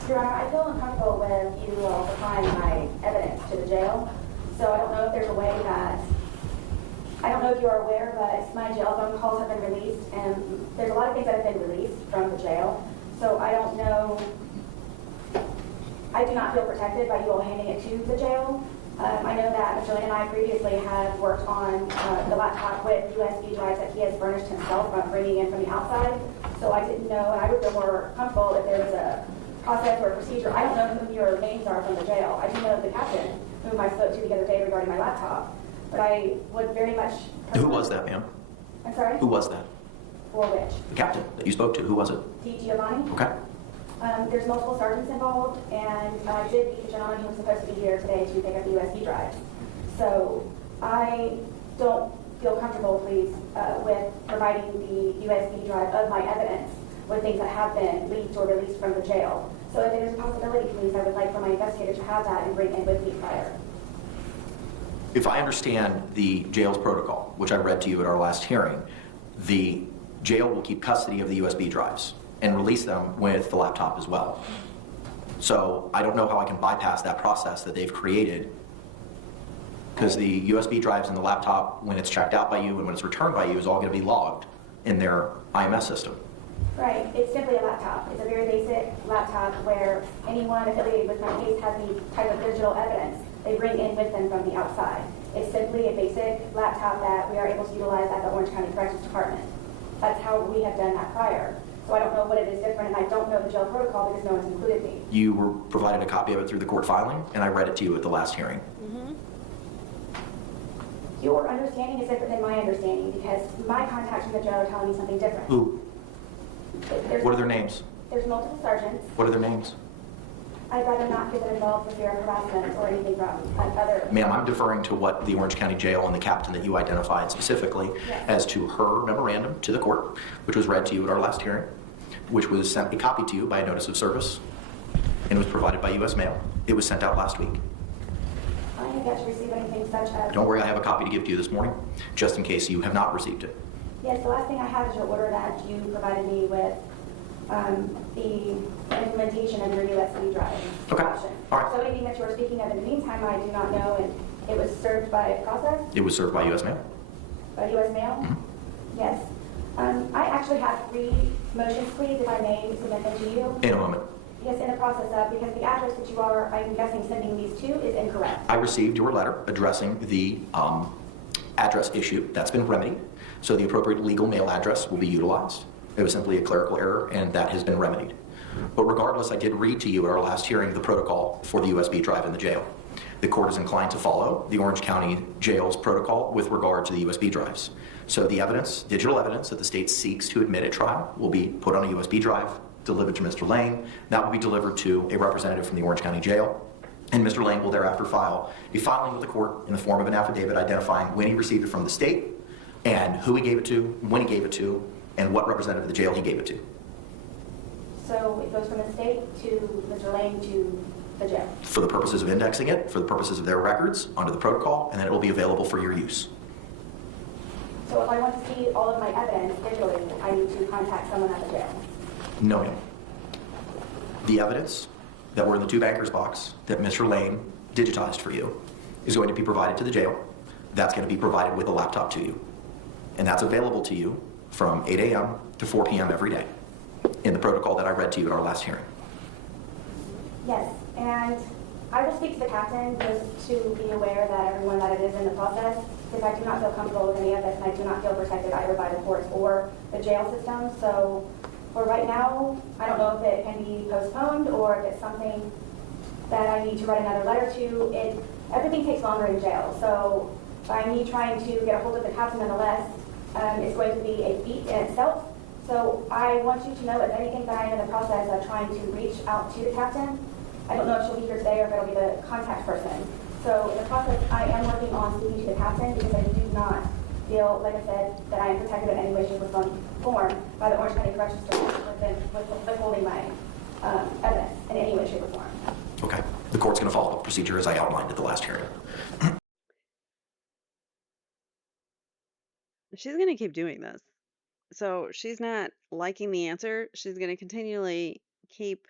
Your Honor, I feel uncomfortable with you all supplying my evidence to the jail. So I don't know if there's a way that, I don't know if you are aware, but my jail phone calls have been released, and there's a lot of things that have been released from the jail. So I don't know, I do not feel protected by you all handing it to the jail. I know that Mr. Lane and I previously have worked on the laptop with USB drives that he has furnished himself from bringing in from the outside. So I didn't know, and I would feel more comfortable if there was a process or a procedure. I don't know who your names are from the jail. I do know the captain, whom I spoke to the other day regarding my laptop. But I would very much... Who was that, ma'am? I'm sorry? Who was that? For which? The captain that you spoke to. Who was it? T. Giovanni? Okay. There's multiple sergeants involved, and I did meet the gentleman who was supposed to be here today to pick up the USB drives. So I don't feel comfortable, please, with providing the USB drive of my evidence with things that have been leaked or released from the jail. So if there's a possibility, please, I would like for my investigator to have that and bring it with me prior. If I understand the jail's protocol, which I read to you at our last hearing, the jail will keep custody of the USB drives and release them with the laptop as well. So I don't know how I can bypass that process that they've created, because the USB drives and the laptop, when it's checked out by you and when it's returned by you, is all going to be logged in their IMS system. Right, it's simply a laptop. It's a very basic laptop where anyone affiliated with my case has any type of digital evidence they bring in with them from the outside. It's simply a basic laptop that we are able to utilize at the Orange County Corrections Department. That's how we have done that prior. So I don't know what it is different, and I don't know the jail protocol because no one's included me. You were provided a copy of it through the court filing, and I read it to you at the last hearing. Your understanding is different than my understanding because my contacts from the jail are telling me something different. Who? There's, What are their names? There's multiple sergeants. What are their names? I'd rather not get involved with fear of harassment or anything from other. Ma'am, I'm deferring to what the Orange County Jail and the captain that you identified specifically as to her memorandum to the court, which was read to you at our last hearing, which was sent a copy to you by a notice of service, and was provided by U.S. mail. It was sent out last week. I have yet to receive anything such as. Don't worry, I have a copy to give to you this morning, just in case you have not received it. Yes, the last thing I have is your order that you provided me with the implementation of your USB drive Okay. option. All right. So anything that you are speaking of in the meantime, I do not know, and it was served by process, It was served by U.S. mail. by U.S. mail? Yes. I actually have 3 motions, please, if I may submit them to you. In a moment. Yes, in the process of, because the address that you are, I'm guessing, sending these to is incorrect. I received your letter addressing the address issue. That's been remedied. So the appropriate legal mail address will be utilized. It was simply a clerical error, and that has been remedied. But regardless, I did read to you at our last hearing the protocol for the USB drive in the jail. The court is inclined to follow the Orange County Jail's protocol with regard to the USB drives. So the evidence, digital evidence that the state seeks to admit at trial will be put on a USB drive, delivered to Mr. Lane. That will be delivered to a representative from the Orange County Jail. And Mr. Lane will thereafter file a filing with the court in the form of an affidavit identifying when he received it from the state and who he gave it to, when he gave it to, and what representative of the jail he gave it to. So it goes from the state to Mr. Lane to the jail. For the purposes of indexing it, for the purposes of their records, under the protocol, and then it will be available for your use. So if I want to see all of my evidence digitally, I need to contact someone at the jail. No, ma'am. The evidence that were in the 2 bankers box that Mr. Lane digitized for you is going to be provided to the jail. That's going to be provided with a laptop to you. And that's available to you from 8 a.m. to 4 p.m. every day in the protocol that I read to you at our last hearing. Yes, and I will speak to the captain just to be aware that everyone that it is in the process, because I do not feel comfortable with any of this, and I do not feel protected either by the courts or the jail system. So for right now, I don't know if it can be postponed or if it's something that I need to write another letter to. Everything takes longer in jail, so by me trying to get a hold of the captain nonetheless, it's going to be a feat in itself. So I want you to know if anything that I am in the process of trying to reach out to the captain. I don't know if she'll be here today or if it'll be the contact person. So in the process, I am working on speaking to the captain because I do not feel, like I said, that I am protected in any way, shape, or form by the Orange County Corrections Service with withholding my evidence in any way, shape, or form. Okay. The court's going to follow the procedure as I outlined at the last hearing. She's going to keep doing this. So she's not liking the answer. She's going to continually keep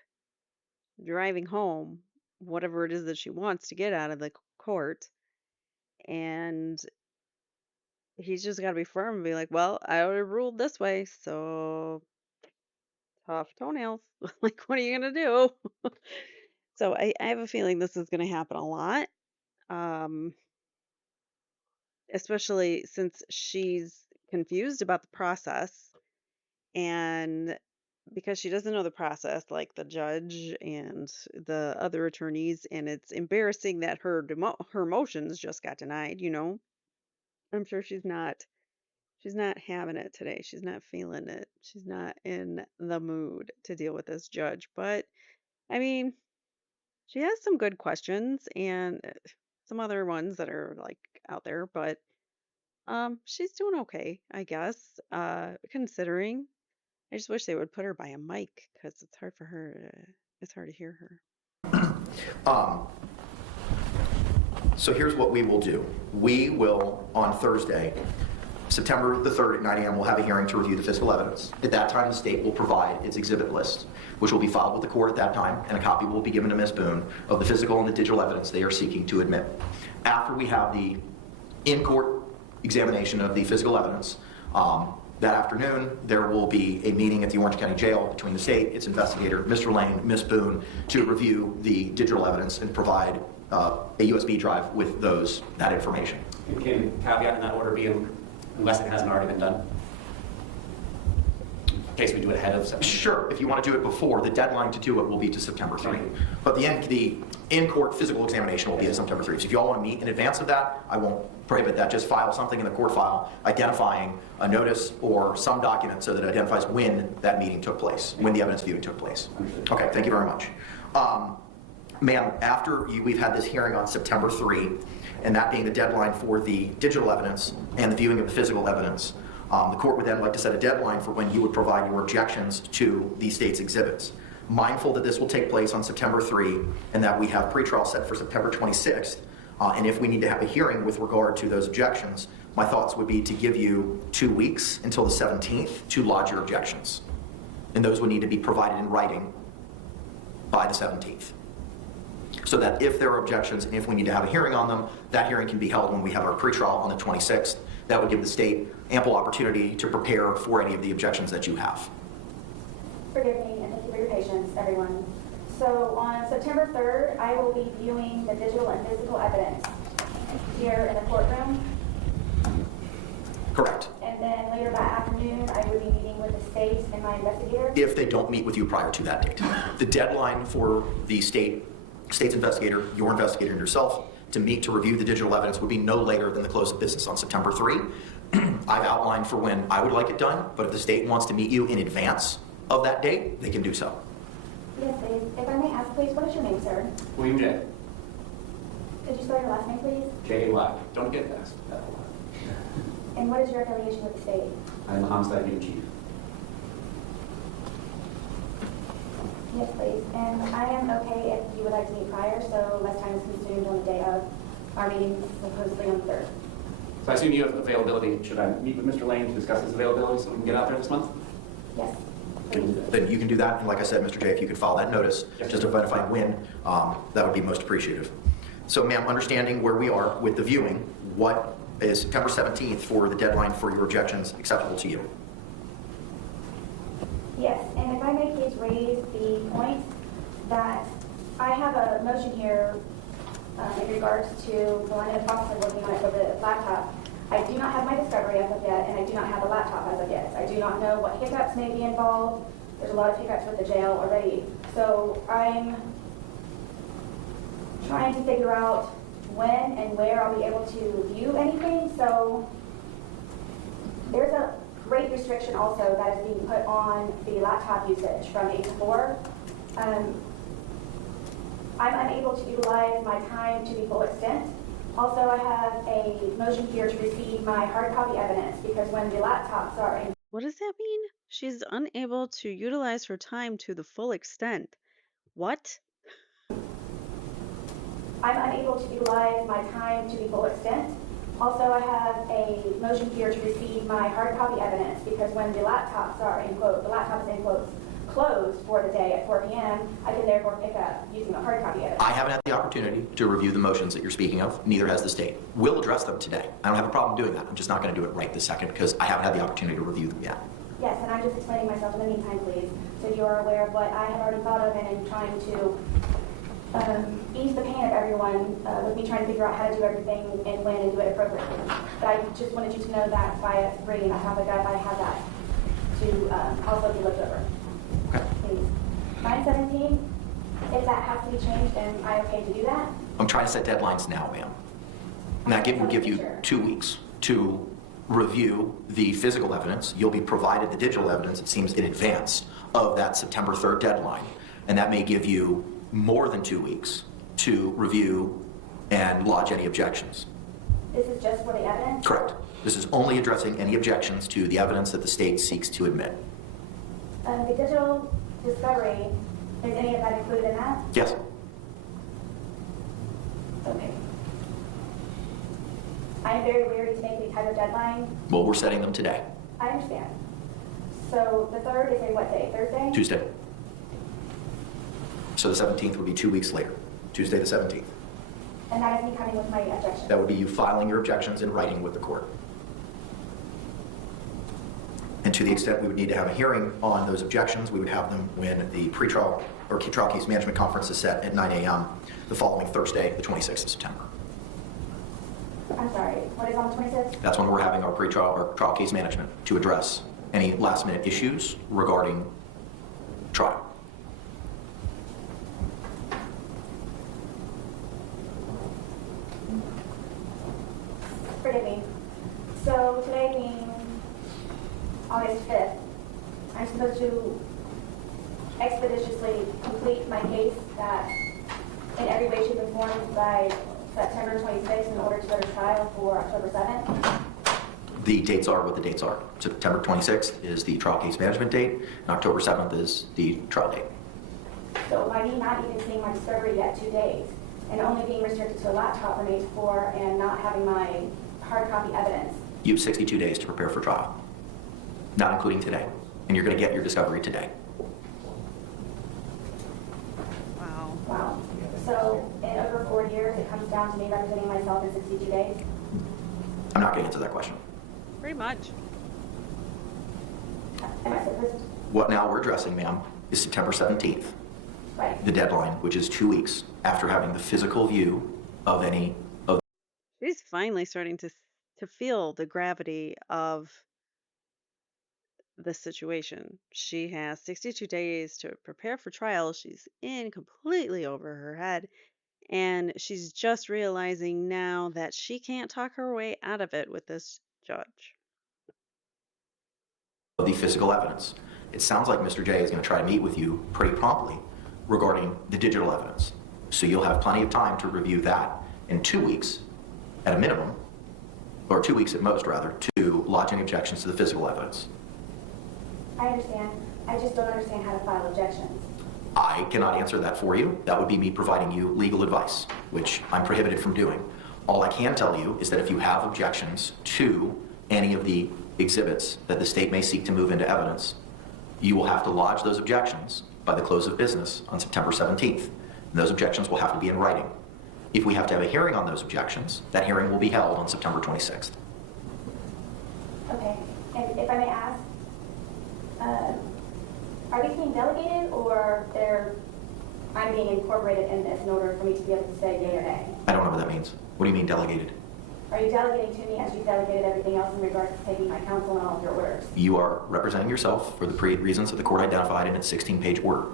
driving home whatever it is that she wants to get out of the court. And he's just got to be firm and be like, well, I already ruled this way, so tough toenails. Like, what are you going to do? So I have a feeling this is going to happen a lot, especially since she's confused about the process. And because she doesn't know the process, like the judge and the other attorneys, and it's embarrassing that her motions just got denied. I'm sure she's not having it today. She's not feeling it. She's not in the mood to deal with this judge. But I mean, she has some good questions and some other ones that are like out there, but she's doing okay, I guess, considering. I just wish they would put her by a mic because it's hard for her. It's hard to hear her. So here's what we will do. We will, on Thursday, September the 3rd at 9 a.m., we'll have a hearing to review the physical evidence. At that time, the state will provide its exhibit list, which will be filed with the court at that time, and a copy will be given to Ms. Boone of the physical and the digital evidence they are seeking to admit. After we have the in-court examination of the physical evidence, that afternoon, there will be a meeting at the Orange County Jail between the state, its investigator, Mr. Lane, Ms. Boone, to review the digital evidence and provide a USB drive with that information. Can caveat in that order be unless it hasn't already been done? In case we do it ahead of September? Sure, if you want to do it before, the deadline to do it will be to September 3. But the in-court physical examination will be at September 3. So if you all want to meet in advance of that, I won't prohibit that. Just file something in the court file identifying a notice or some document so that it identifies when that meeting took place, when the evidence viewing took place. Understood. Okay, thank you very much. Ma'am, we've had this hearing on September 3, and that being the deadline for the digital evidence and the viewing of the physical evidence, the court would then like to set a deadline for when you would provide your objections to the state's exhibits. Mindful that this will take place on September 3 and that we have pretrial set for September 26th, and if we need to have a hearing with regard to those objections, my thoughts would be to give you 2 weeks until the 17th to lodge your objections. And those would need to be provided in writing by the 17th. So that if there are objections and if we need to have a hearing on them, that hearing can be held when we have our pretrial on the 26th. That would give the state ample opportunity to prepare for any of the objections that you have. Forgive me, and thank you for your patience, everyone. So on September 3rd, I will be viewing the digital and physical evidence here in the courtroom. Correct. And then later that afternoon, I will be meeting with the state and my investigator. If they don't meet with you prior to that date. The deadline for the state's investigator, your investigator, and yourself to meet to review the digital evidence would be no later than the close of business on September 3. I've outlined for when I would like it done, but if the state wants to meet you in advance of that date, they can do so. Yes, please. If I may ask, please, what is your name, sir? William J. Could you spell your last name, please? J-A-Y. Don't get past that. And what is your affiliation with the state? I'm the homicide unit chief. Yes, please. And I am okay if you would like to meet prior, so less time is consumed on the day of our meeting, supposedly on the 3rd. So I assume you have availability. Should I meet with Mr. Lane to discuss his availability so we can get out there this month? Yes, please. Then you can do that, and like I said, Mr. J, if you could file that notice, Yes. just to identify when, that would be most appreciative. So ma'am, understanding where we are with the viewing, what is September 17th for the deadline for your objections acceptable to you? Yes, and if I may please raise the point that I have a motion here in regards to, well, I'm in the process of working on it for the laptop. I do not have my discovery as of yet, and I do not have a laptop as of yet. I do not know what hiccups may be involved. There's a lot of hiccups with the jail already. So I'm trying to figure out when and where I'll be able to view anything. So there's a rate restriction also that is being put on the laptop usage from 8 to 4. I'm unable to utilize my time to the full extent. Also, I have a motion here to receive my hard copy evidence because when the laptops are in What does that mean? She's unable to utilize her time to the full extent. What? I'm unable to utilize my time to the full extent. Also, I have a motion here to receive my hard copy evidence because when the laptops are in quote, the laptop is in quotes, closed for the day at 4 p.m., I can therefore pick up using the hard copy evidence. I haven't had the opportunity to review the motions that you're speaking of, neither has the state. We'll address them today. I don't have a problem doing that. I'm just not going to do it right this second because I haven't had the opportunity to review them yet. Yes, and I'm just explaining myself in the meantime, please, so you are aware of what I have already thought of and am trying to ease the pain of everyone with me trying to figure out how to do everything and when and do it appropriately. But I just wanted you to know that by 3, and I have that to also be looked over. Okay. Please. 9/17, if that has to be changed, then I'm okay to do that. I'm trying to set deadlines now, ma'am. And that will give you 2 weeks to review the physical evidence. You'll be provided the digital evidence, it seems, in advance of that September 3rd deadline. And that may give you more than 2 weeks to review and lodge any objections. This is just for the evidence? Correct. This is only addressing any objections to the evidence that the state seeks to admit. The digital discovery, is any of that included in that? Yes. Okay. I'm very weary to make any type of deadline. Well, we're setting them today, I understand. So the 3rd is a what day? Thursday? Tuesday. So the 17th would be 2 weeks later, Tuesday the 17th. And that is me coming with my objection. That would be you filing your objections in writing with the court. And to the extent we would need to have a hearing on those objections, we would have them when the pretrial or trial case management conference is set at 9 a.m. the following Thursday, the 26th of September. I'm sorry, what is on the 26th? That's when we're having our pretrial or trial case management to address any last minute issues regarding trial. Forgive me. So today being August 5th, I'm supposed to expeditiously complete my case that in every way, shape, and form by September 26th in order to go to trial for October 7th? The dates are what the dates are. September 26th is the trial case management date, and October 7th is the trial date. So by me not even seeing my discovery yet 2 days, and only being restricted to a laptop from 8 to 4 and not having my hard copy evidence, You have 62 days to prepare for trial, not including today. And you're going to get your discovery today. Wow. wow. So in over 4 years, it comes down to me representing myself in 62 days? I'm not going to answer that question. Pretty much. Am I supposed to? What now we're addressing, ma'am, is September 17th, Right. the deadline, which is 2 weeks after having the physical view of any of. She's finally starting to feel the gravity of the situation. She has 62 days to prepare for trial. She's in completely over her head, and she's just realizing now that she can't talk her way out of it with this judge. The physical evidence. It sounds like Mr. J is going to try to meet with you pretty promptly regarding the digital evidence. So you'll have plenty of time to review that in 2 weeks at a minimum, or 2 weeks at most rather, to lodging objections to the physical evidence. I understand. I just don't understand how to file objections. I cannot answer that for you. That would be me providing you legal advice, which I'm prohibited from doing. All I can tell you is that if you have objections to any of the exhibits that the state may seek to move into evidence, you will have to lodge those objections by the close of business on September 17th. And those objections will have to be in writing. If we have to have a hearing on those objections, that hearing will be held on September 26th. Okay. And if I may ask, are these being delegated or I'm being incorporated in this in order for me to be able to say yay or nay? I don't know what that means. What do you mean delegated? Are you delegating to me as you delegated everything else in regards to taking my counsel and all of your orders? You are representing yourself for the reasons that the court identified in its 16-page order.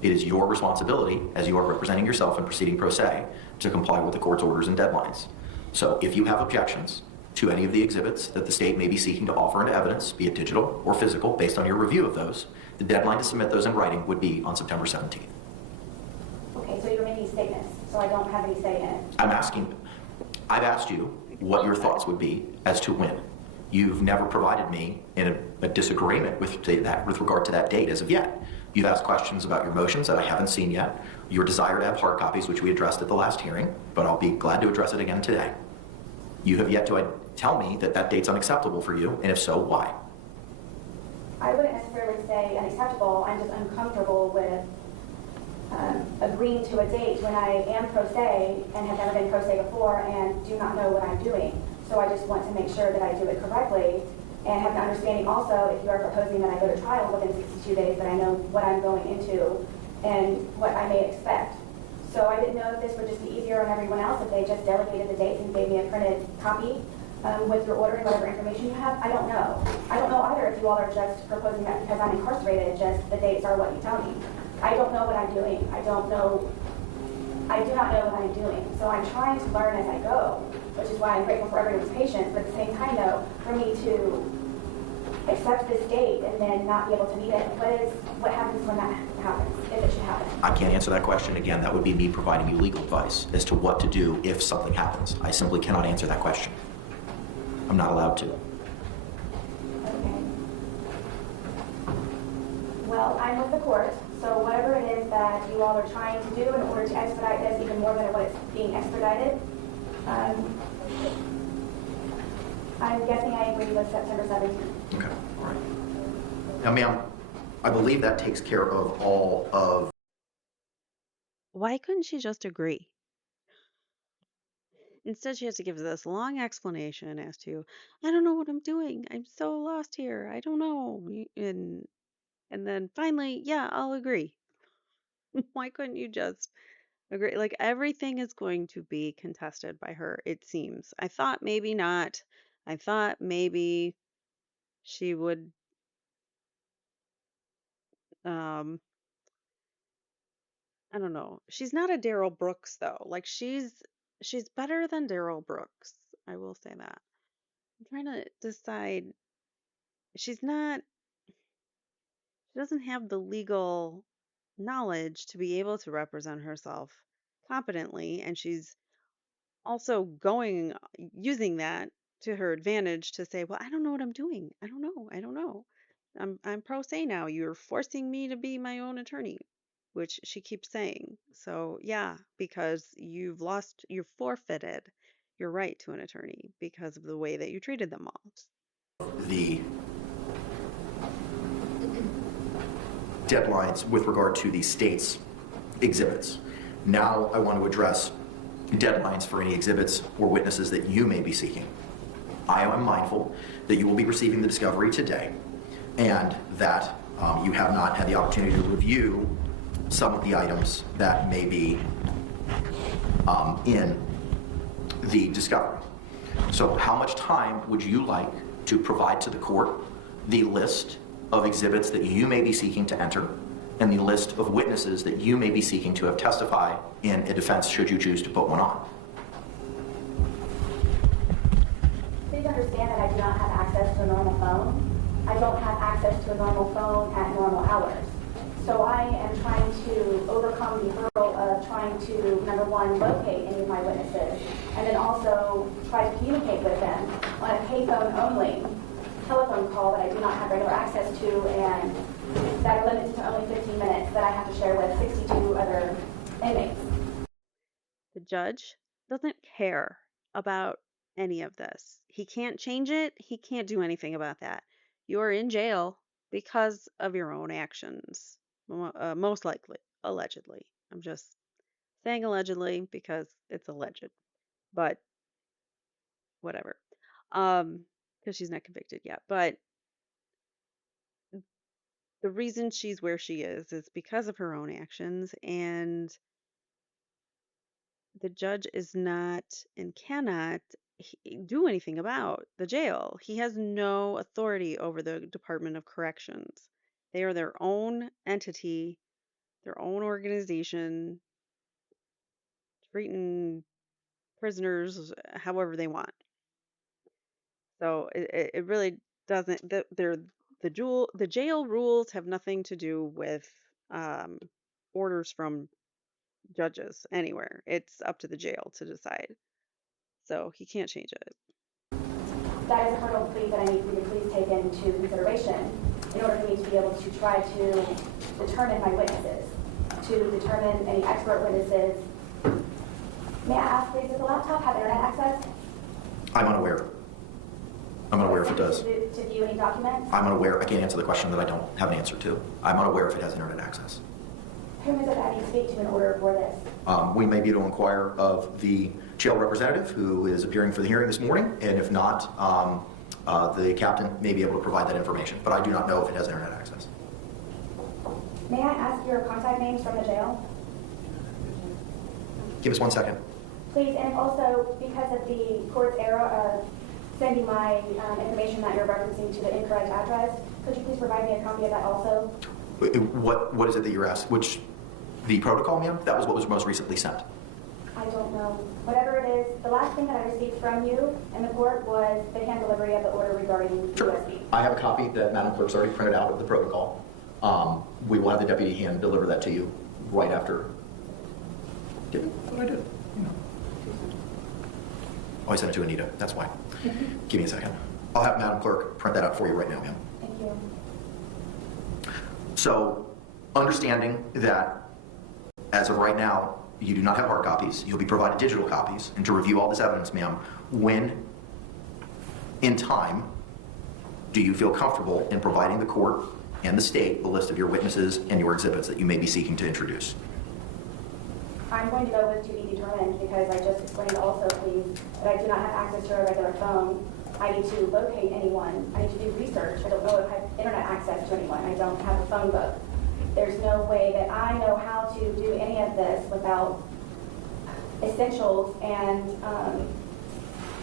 It is your responsibility, as you are representing yourself and proceeding pro se, to comply with the court's orders and deadlines. So if you have objections to any of the exhibits that the state may be seeking to offer into evidence, be it digital or physical, based on your review of those, the deadline to submit those in writing would be on September 17th. Okay, so you're making statements, so I don't have any say in it. I've asked you what your thoughts would be as to when. You've never provided me in a disagreement with regard to that date as of yet. You've asked questions about your motions that I haven't seen yet, your desire to have hard copies, which we addressed at the last hearing, but I'll be glad to address it again today. You have yet to tell me that that date's unacceptable for you, and if so, why? I wouldn't necessarily say unacceptable. I'm just uncomfortable with agreeing to a date when I am pro se and have never been pro se before and do not know what I'm doing. So I just want to make sure that I do it correctly and have an understanding also if you are proposing that I go to trial within 62 days that I know what I'm going into and what I may expect. So I didn't know if this would just be easier on everyone else if they just delegated the dates and gave me a printed copy with your order and whatever information you have. I don't know. I don't know either if you all are just proposing that because I'm incarcerated, just the dates are what you tell me. I don't know what I'm doing. I do not know what I'm doing. So I'm trying to learn as I go, which is why I'm grateful for everyone's patience. But at the same time, though, for me to accept this date and then not be able to meet it, what happens when that happens, if it should happen? I can't answer that question. Again, that would be me providing you legal advice as to what to do if something happens. I simply cannot answer that question. I'm not allowed to. Okay. Well, I'm with the court, so whatever it is that you all are trying to do in order to expedite this even more than what it's being expedited, I'm guessing I agree with September 17th. Okay, all right. Now, ma'am, I believe that takes care of all of. Why couldn't she just agree? Instead, she has to give this long explanation as to, I don't know what I'm doing. I'm so lost here. I don't know. And then finally, yeah, I'll agree. Why couldn't you just agree? Like everything is going to be contested by her, it seems. I thought maybe not. I thought maybe she would um I don't know. She's not a Daryl Brooks though. Like she's better than Daryl Brooks. I will say that. I'm trying to decide. She's not she doesn't have the legal knowledge to be able to represent herself competently, and she's also using that to her advantage to say, "Well, I don't know what I'm doing. I don't know. I don't know. I'm pro se now. You're forcing me to be my own attorney," which she keeps saying. So, yeah, because you've forfeited your right to an attorney because of the way that you treated them all. The deadlines with regard to the state's exhibits. Now I want to address deadlines for any exhibits or witnesses that you may be seeking. I am mindful that you will be receiving the discovery today and that you have not had the opportunity to review some of the items that may be in the discovery. So how much time would you like to provide to the court the list of exhibits that you may be seeking to enter and the list of witnesses that you may be seeking to have testify in a defense should you choose to put one on? Please understand that I do not have access to a normal phone. I don't have access to a normal phone at normal hours. So I am trying to overcome the hurdle of trying to, number one, locate any of my witnesses, and then also try to communicate with them on a payphone only telephone call that I do not have regular access to, and that are limited to only 15 minutes that I have to share with 62 other inmates. The judge doesn't care about any of this. He can't change it. He can't do anything about that. You're in jail because of your own actions, most likely, allegedly. I'm just saying allegedly because it's alleged, but whatever. Because she's not convicted yet. But the reason she's where she is because of her own actions, and the judge is not and cannot do anything about the jail. He has no authority over the Department of Corrections. They are their own entity, their own organization, treating prisoners however they want. So it really doesn't. The jail rules have nothing to do with orders from judges anywhere. It's up to the jail to decide. So he can't change it. That is a hurdle, please, that I need for you to please take into consideration in order for me to be able to try to determine my witnesses, to determine any expert witnesses. May I ask, please, does the laptop have internet access? I'm unaware. I'm unaware if it does. To view any documents? I'm unaware. I can't answer the question that I don't have an answer to. I'm unaware if it has internet access. Whom is it that I need to speak to in order for this? We may be able to inquire of the jail representative who is appearing for the hearing this morning, and if not, the captain may be able to provide that information, but I do not know if it has internet access. May I ask your contact names from the jail? Give us 1 second. Please, and also, because of the court's error of sending my information that you're referencing to the incorrect address, could you please provide me a copy of that also? What is it that you're asking? The protocol, ma'am? That was what was most recently sent. I don't know. Whatever it is, the last thing that I received from you in the court was the hand delivery of the order regarding Sure. USB. I have a copy that Madam Clerk's already printed out of the protocol. We will have the deputy hand deliver that to you right after. What did I do? Oh, I sent it to Anita. That's why. Give me a second. I'll have Madam Clerk print that out for you right now, ma'am. Thank you. So, understanding that as of right now, you do not have hard copies. You'll be provided digital copies. And to review all this evidence, ma'am, when in time do you feel comfortable in providing the court and the state the list of your witnesses and your exhibits that you may be seeking to introduce? I'm going to go with to be determined because I just explained also, please, that I do not have access to a regular phone. I need to locate anyone. I need to do research. I don't know if I have internet access to anyone. I don't have a phone book. There's no way that I know how to do any of this without essentials and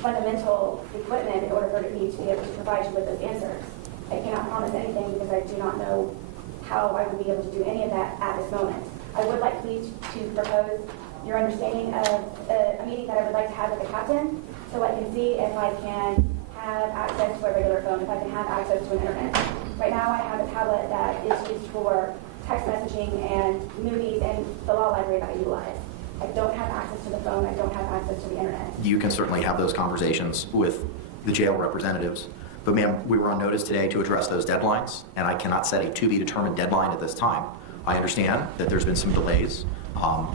fundamental equipment in order for me to be able to provide you with those answers. I cannot promise anything because I do not know how I would be able to do any of that at this moment. I would like please to propose your understanding of a meeting that I would like to have with the captain so I can see if I can have access to a regular phone, if I can have access to an internet. Right now I have a tablet that is used for text messaging and movies and the law library that I utilize. I don't have access to the phone, I don't have access to the internet. You can certainly have those conversations with the jail representatives. But ma'am, we were on notice today to address those deadlines, and I cannot set a to-be-determined deadline at this time. I understand that there's been some delays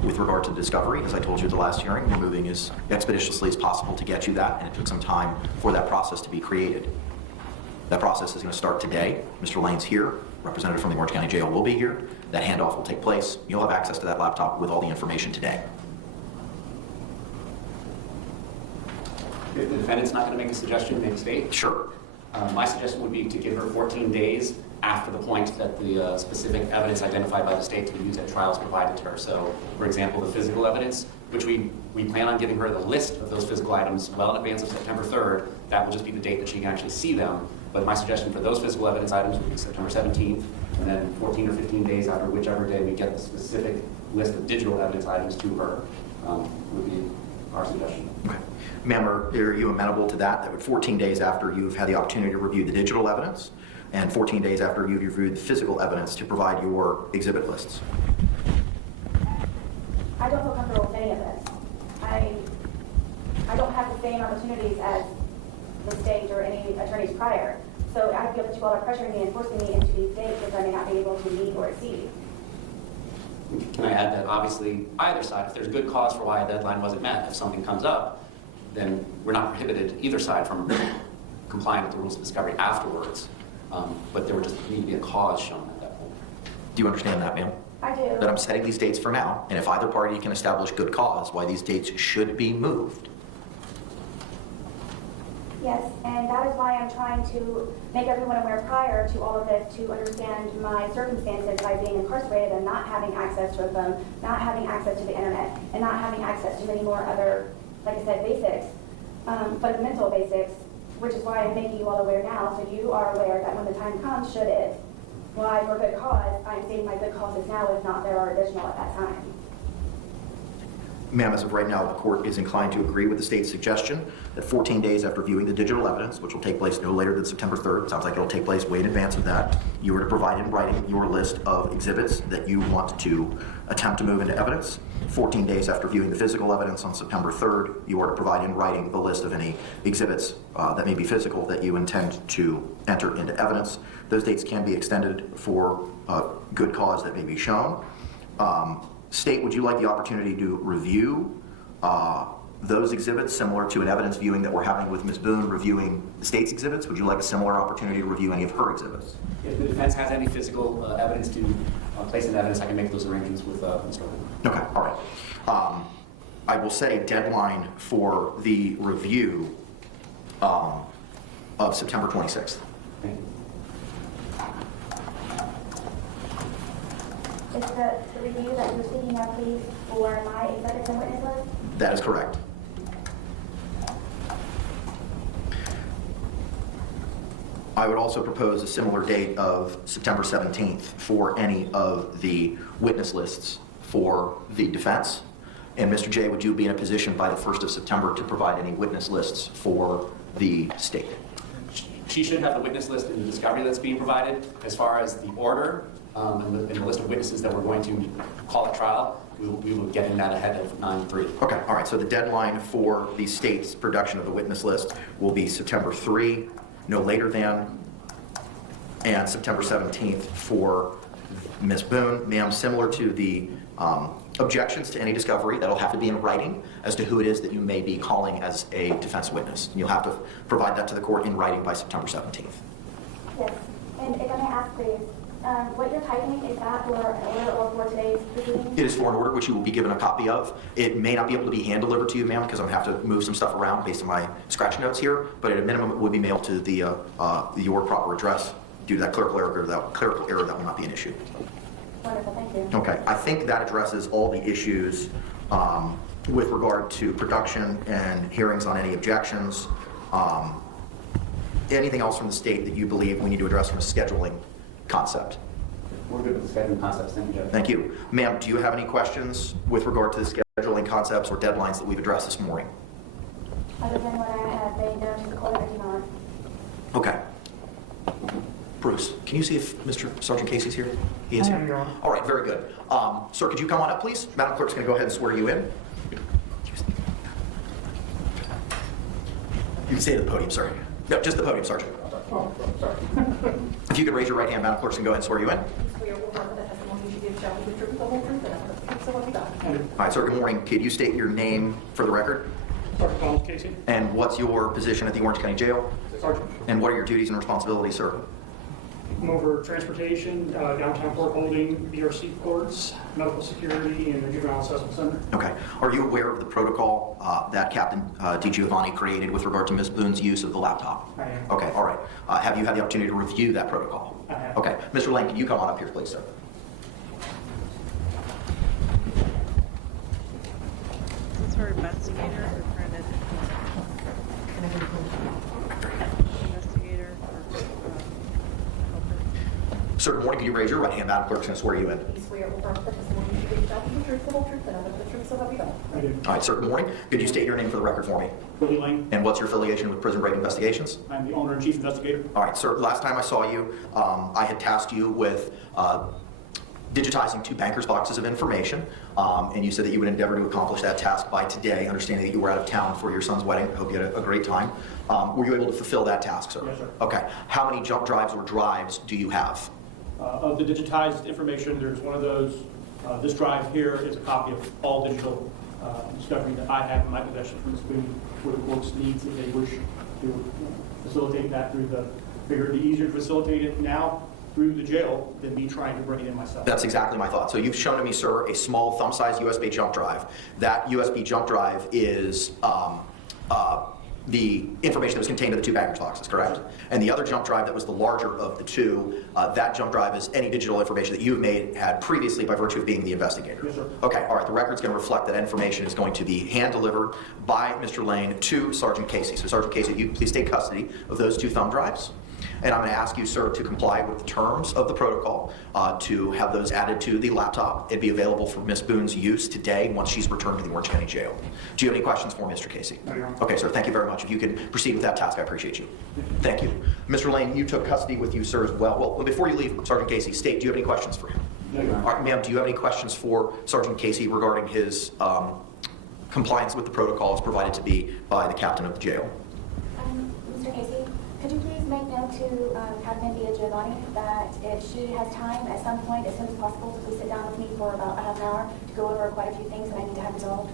with regard to discovery. As I told you at the last hearing, we're moving as expeditiously as possible to get you that, and it took some time for that process to be created. That process is going to start today. Mr. Lane's here. Representative from the Orange County Jail will be here. That handoff will take place. You'll have access to that laptop with all the information today. If the defendant's not going to make a suggestion, make a state. Sure. My suggestion would be to give her 14 days after the point that the specific evidence identified by the state to be used at trial is provided to her. So, for example, the physical evidence, which we plan on giving her the list of those physical items well in advance of September 3rd. That will just be the date that she can actually see them. But my suggestion for those physical evidence items would be September 17th, and then 14 or 15 days after whichever day we get the specific list of digital evidence items to her would be our suggestion. Okay. Ma'am, are you amenable to that? That would 14 days after you've had the opportunity to review the digital evidence, and 14 days after you've reviewed the physical evidence to provide your exhibit lists? I don't feel comfortable with any of this. I don't have the same opportunities as the state or any attorneys prior. So I feel that you all are pressuring me and forcing me into these dates which I may not be able to meet or exceed. Can I add that obviously either side, if there's good cause for why a deadline wasn't met, if something comes up, then we're not prohibited either side from complying with the rules of discovery afterwards. But there would just need to be a cause shown at that point. Do you understand that, ma'am? I do. That I'm setting these dates for now, and if either party can establish good cause why these dates should be moved. Yes, and that is why I'm trying to make everyone aware prior to all of this to understand my circumstances by being incarcerated and not having access to a phone, not having access to the internet, and not having access to many more other, like I said, basics, fundamental basics, which is why I'm making you all aware now, so you are aware that when the time comes, should it, why for good cause, I'm stating my good causes now, if not there are additional at that time. Ma'am, as of right now, the court is inclined to agree with the state's suggestion that 14 days after viewing the digital evidence, which will take place no later than September 3rd, sounds like it'll take place way in advance of that, you are to provide in writing your list of exhibits that you want to attempt to move into evidence. 14 days after viewing the physical evidence on September 3rd, you are to provide in writing the list of any exhibits that may be physical that you intend to enter into evidence. Those dates can be extended for good cause that may be shown. State, would you like the opportunity to review those exhibits similar to an evidence viewing that we're having with Ms. Boone reviewing the state's exhibits? Would you like a similar opportunity to review any of her exhibits? If the defense has any physical evidence to place in evidence, I can make those arrangements with Mr. Boone. Okay, all right. I will set a deadline for the review of September 26th. Thank you. Is the review that you're speaking of, please, for my exhibits and witness list? That is correct. I would also propose a similar date of September 17th for any of the witness lists for the defense. And Mr. J, would you be in a position by the 1st of September to provide any witness lists for the state? She should have the witness list in the discovery that's being provided. As far as the order and the list of witnesses that we're going to call at trial, we will get in that ahead of 9/3. Okay, all right, so the deadline for the state's production of the witness list will be September 3, no later than, and September 17th for Ms. Boone. Ma'am, similar to the objections to any discovery, that'll have to be in writing as to who it is that you may be calling as a defense witness. You'll have to provide that to the court in writing by September 17th. Yes, and if I may ask, please, what you're typing, is that for an order or for today's proceeding? It is for an order, which you will be given a copy of. It may not be able to be hand-delivered to you, ma'am, because I'm going to have to move some stuff around based on my scratch notes here, but at a minimum, it would be mailed to the your proper address. Due to that clerical error, that will not be an issue. Wonderful, thank you. Okay, I think that addresses all the issues with regard to production and hearings on any objections. Anything else from the state that you believe we need to address from a scheduling concept? We're good with the scheduling concepts. Thank you, Judge. Thank you. Ma'am, do you have any questions with regard to the scheduling concepts or deadlines that we've addressed this morning? Other than what I have made known to the court, I do not. Okay. Bruce, can you see if Mr. Sergeant Casey's here? He is here. All right, very good. Sir, could you come on up, please? Madam Clerk's going to go ahead and swear you in. You can stay at the podium, sir. No, just the podium, Sergeant. Oh, sorry. If you could raise your right hand, Madam Clerk's going to go ahead and swear you in. All right, sir, good morning. Could you state your name for the record? Sergeant Donald Casey, And what's your position at the Orange County Jail? Sergeant. And what are your duties and responsibilities, sir? I'm over transportation, downtown court holding, BRC courts, medical security, and the juvenile assessment center. Okay. Are you aware of the protocol that Captain DiGiovanni created with regard to Ms. Boone's use of the laptop? I am. Okay, all right. Have you had the opportunity to review that protocol? I have. Okay. Mr. Lane, can you come on up here, please, sir? Is this for investigator or printed? Investigator or helper? Sir, good morning. Could you raise your right hand? Madam Clerk's going to swear you in. You swear or affirm that the testimony you give shall be the truth, the whole truth, and nothing but the truth, so help you God. I do. All right, sir, good morning. Could you state your name for the record for me? Willie Lane, And what's your affiliation with Prison Break Investigations? I'm the owner and chief investigator. All right, sir, last time I saw you, I had tasked you with digitizing 2 bankers' boxes of information, and you said that you would endeavor to accomplish that task by today, understanding that you were out of town for your son's wedding. I hope you had a great time. Were you able to fulfill that task, sir? Yes, sir. Okay. How many jump drives or drives do you have? Of the digitized information, there's one of those. This drive here is a copy of all digital discovery that I have in my possession from Ms. Boone for the court's needs if they wish to facilitate that through the, figure it'd be easier to facilitate it now through the jail than me trying to bring it in myself. That's exactly my thought. So you've shown to me, sir, a small thumb-sized USB jump drive. That USB jump drive is the information that was contained in the 2 bankers boxes, correct? And the other jump drive that was the larger of the 2, that jump drive is any digital information that you've had previously by virtue of being the investigator. Yes, sir. Okay, all right, the record's going to reflect that information is going to be hand-delivered by Mr. Lane to Sergeant Casey. So Sergeant Casey, you please take custody of those 2 thumb drives. And I'm going to ask you, sir, to comply with the terms of the protocol, to have those added to the laptop. It'd be available for Ms. Boone's use today once she's returned to the Orange County Jail. Do you have any questions for Mr. Casey? No, Your Honor. Okay, sir, thank you very much. If you could proceed with that task, I appreciate you. Thank you. Mr. Lane, you took custody with you, sir, as well. Well, before you leave, Sergeant Casey, state, do you have any questions for him? No, Your Honor. All right, ma'am, do you have any questions for Sergeant Casey regarding his compliance with the protocol as provided to be by the captain of the jail? Mr. Casey, could you please make note to Captain DiGiovanni that if she has time at some point, as soon as possible, to please sit down with me for about a half an hour to go over quite a few things that I need to have resolved?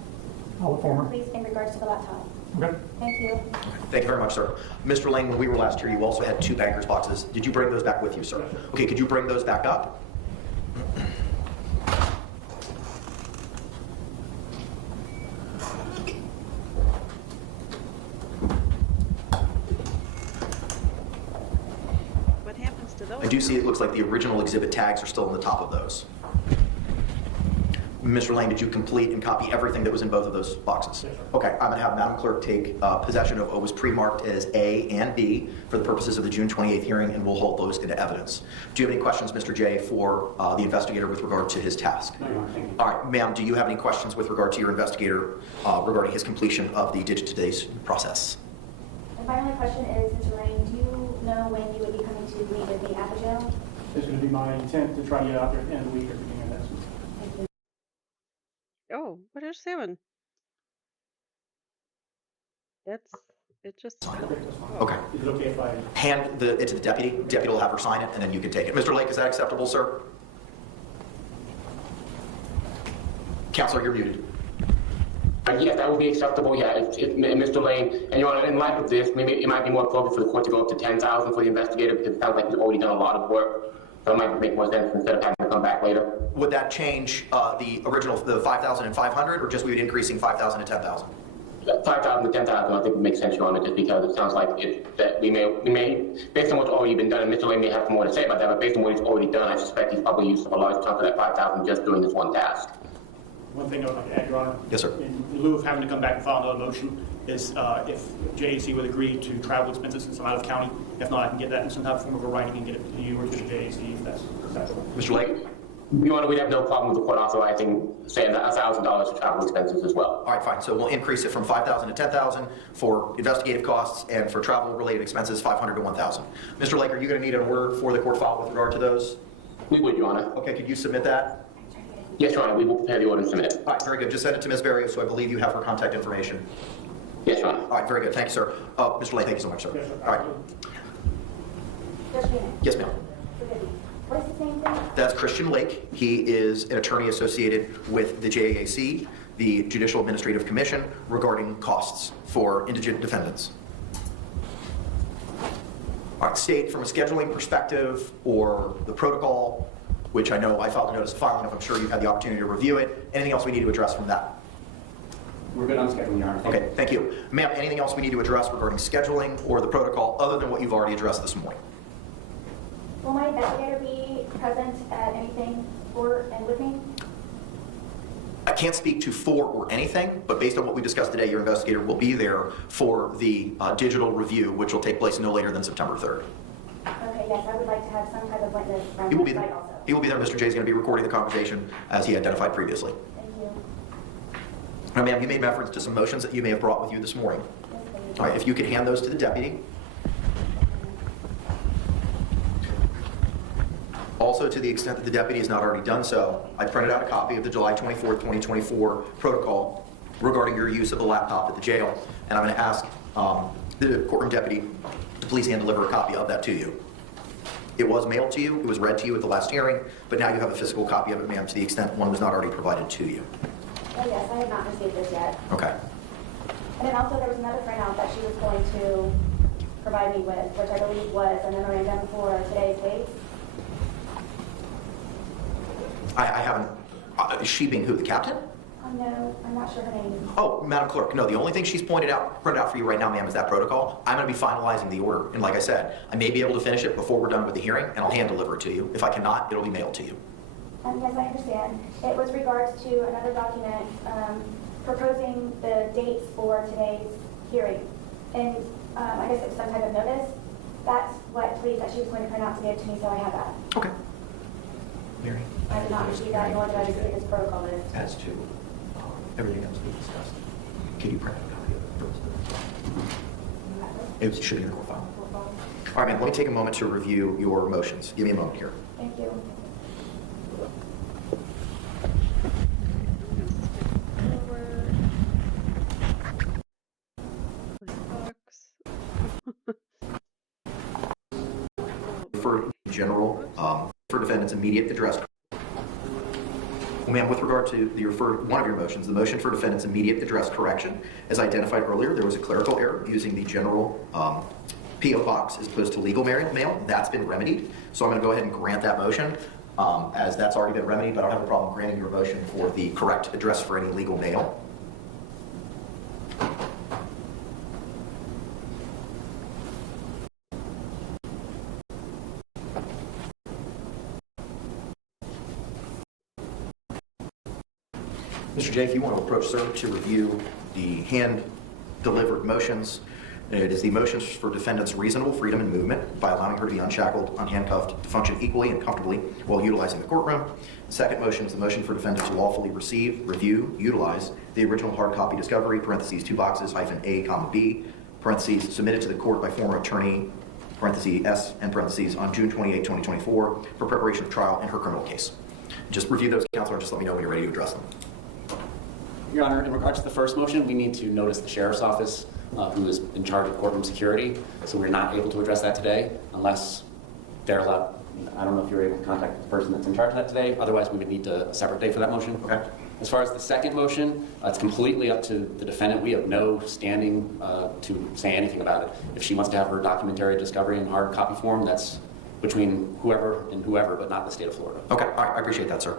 I'll inform her. Please, in regards to the laptop. Okay. Thank you. Thank you very much, sir. Mr. Lane, when we were last here, you also had 2 bankers boxes. Did you bring those back with you, sir? Yes, sir. Okay, could you bring those back up? What happens to those? I do see it looks like the original exhibit tags are still on the top of those. Mr. Lane, did you complete and copy everything that was in both of those boxes? Yes, sir. Okay, I'm going to have Madam Clerk take possession of what was pre-marked as A and B for the purposes of the June 28th hearing, and we'll hold those into evidence. Do you have any questions, Mr. J, for the investigator with regard to his task? No, Your Honor. Thank you. All right, ma'am, do you have any questions with regard to your investigator regarding his completion of the digitization process? And my only question is, Mr. Lane, do you know when you would be coming to meet with me at the jail? It's going to be my intent to try to get out there at the end of the week or beginning of next week. Thank you. Oh, what is 7? That's, it just, Okay, that's fine. Okay. Is it okay if I? Hand it to the deputy. Deputy will have her sign it, and then you can take it. Mr. Lake, is that acceptable, sir? Counselor, you're muted. Yes, that would be acceptable, yeah, Mr. Lane. And Your Honor, in light of this, maybe it might be more appropriate for the court to go up to $10,000 for the investigator, because it sounds like he's already done a lot of work. So it might make more sense instead of having to come back later. Would that change the original, the 5,500, or just we would increasing 5,000 to 10,000? 5,000 to 10,000, I think would make sense, Your Honor, just because it sounds like that we may, based on what's already been done, and Mr. Lane may have more to say about that, but based on what he's already done, I suspect he's probably used up a large chunk of that 5,000 just doing this one task. One thing I would like to add, Your Honor. Yes, sir. In lieu of having to come back and file another motion, is if JAC would agree to travel expenses since I'm out of county. If not, I can get that in some type of form of a writing and get it to you or to the JAC if that's acceptable. Mr. Lake? Your Honor, we'd have no problem with the court authorizing, say, $1,000 for travel expenses as well. All right, fine. So we'll increase it from 5,000 to 10,000 for investigative costs, and for travel-related expenses, 500 to 1,000. Mr. Lake, are you going to need an order for the court file with regard to those? We would, Your Honor. Okay, could you submit that? Yes, Your Honor, we will prepare the order and submit it. All right, very good. Just send it to Ms. Barrios, so I believe you have her contact information. Yes, Your Honor. All right, very good. Thank you, sir. Mr. Lake, thank you so much, sir. Yes, sir. All right. Judge Keenan, Yes, ma'am. forgive me. What is his name again? That's Christian Lake. He is an attorney associated with the JAC, the Judicial Administrative Commission, regarding costs for indigent defendants. All right, state from a scheduling perspective or the protocol, which I know I filed a notice of filing of, I'm sure you've had the opportunity to review it. Anything else we need to address from that? We're good on scheduling, Your Honor. Thank you. Okay, thank you. Ma'am, anything else we need to address regarding scheduling or the protocol other than what you've already addressed this morning? Will my investigator be present at anything for and with me? I can't speak to for or anything, but based on what we discussed today, your investigator will be there for the digital review, which will take place no later than September 3rd. Okay, yes, I would like to have some type of witness from He will the be site there. also. He will be there. Mr. J is going to be recording the conversation as he identified previously. Thank you. Now, ma'am, you made reference to some motions that you may have brought with you this morning. Yes, please. All right, if you could hand those to the deputy. Also, to the extent that the deputy has not already done so, I printed out a copy of the July 24th, 2024 protocol regarding your use of the laptop at the jail, and I'm going to ask the courtroom deputy to please hand deliver a copy of that to you. It was mailed to you, it was read to you at the last hearing, but now you have a physical copy of it, ma'am, to the extent one was not already provided to you. Oh, yes, I have not received this yet. Okay. And then also there was another printout that she was going to provide me with, which I believe was a memorandum for today's dates. I haven't, she being who, the captain? Oh, no, I'm not sure her name. Oh, Madam Clerk, no, the only thing she's printed out for you right now, ma'am, is that protocol. I'm going to be finalizing the order, and like I said, I may be able to finish it before we're done with the hearing, and I'll hand deliver it to you. If I cannot, it'll be mailed to you. Yes, I understand. It was regards to another document proposing the dates for today's hearing. And I guess it was some type of notice. That's what, please, that she was going to print out to give to me, so I have that. Okay. Mary? I did not receive that, nor did I receive this protocol list. As to everything else we discussed, can you print out a copy of it? It should be in the court file. All right, ma'am, let me take a moment to review your motions. Give me a moment here. Thank you. For general, for defendant's immediate address. Well, ma'am, with regard to one of your motions, the motion for defendant's immediate address correction, as identified earlier, there was a clerical error using the general P.O. box as opposed to legal mail. That's been remedied. So I'm going to go ahead and grant that motion as that's already been remedied, but I don't have a problem granting your motion for the correct address for any legal mail. Mr. J, if you want to approach sir to review the hand-delivered motions, it is the motions for defendant's reasonable freedom and movement by allowing her to be unshackled, unhandcuffed, to function equally and comfortably while utilizing the courtroom. The second motion is the motion for defendant to lawfully receive, review, utilize the original hard copy discovery, parentheses, 2 boxes, (A, B, parentheses, submitted to the court by former attorney, parentheses, S, and parentheses, on June 28, 2024, for preparation of trial in her criminal case. Just review those, Counselor, and just let me know when you're ready to address them. Your Honor, in regards to the first motion, we need to notice the Sheriff's Office, who is in charge of courtroom security, so we're not able to address that today unless they're allowed. I don't know if you're able to contact the person that's in charge of that today. Otherwise, we would need a separate day for that motion. Okay. As far as the second motion, it's completely up to the defendant. We have no standing to say anything about it. If she wants to have her documentary discovery in hard copy form, that's between whoever and whoever, but not the state of Florida. Okay, all right, I appreciate that, sir.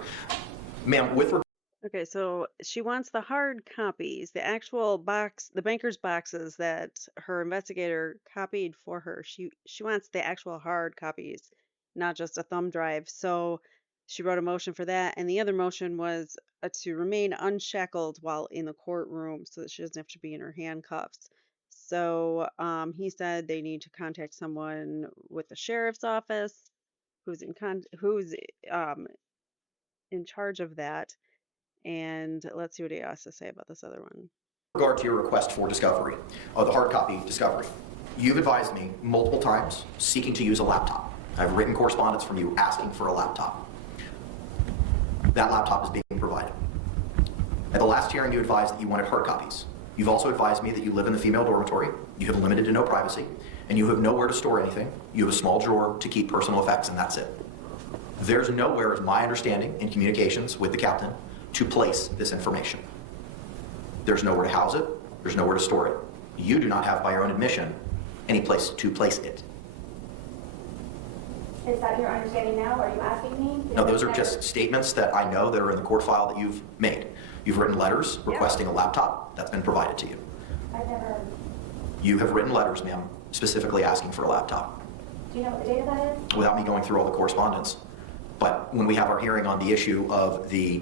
Ma'am, with regard Okay, so she wants the hard copies, the actual box, the banker's boxes that her investigator copied for her. She wants the actual hard copies, not just a thumb drive. So she wrote a motion for that, and the other motion was to remain unshackled while in the courtroom, so that she doesn't have to be in her handcuffs. So he said they need to contact someone with the sheriff's office who's um in charge of that. And let's see what he has to say about this other one. With regard to your request for discovery, the hard copy discovery, you've advised me multiple times seeking to use a laptop. I have written correspondence from you asking for a laptop. That laptop is being provided. At the last hearing, you advised that you wanted hard copies. You've also advised me that you live in the female dormitory, you have limited to no privacy, and you have nowhere to store anything. You have a small drawer to keep personal effects, and that's it. There's nowhere, is my understanding, in communications with the captain, to place this information. There's nowhere to house it. There's nowhere to store it. You do not have, by your own admission, any place to place it. Is that your understanding now? Are you asking me? No, those are just statements that I know that are in the court file that you've made. You've written letters requesting a laptop. That's been provided to you. I've never. You have written letters, ma'am, specifically asking for a laptop. Do you know what the date of that is? Without me going through all the correspondence. But when we have our hearing on the issue of the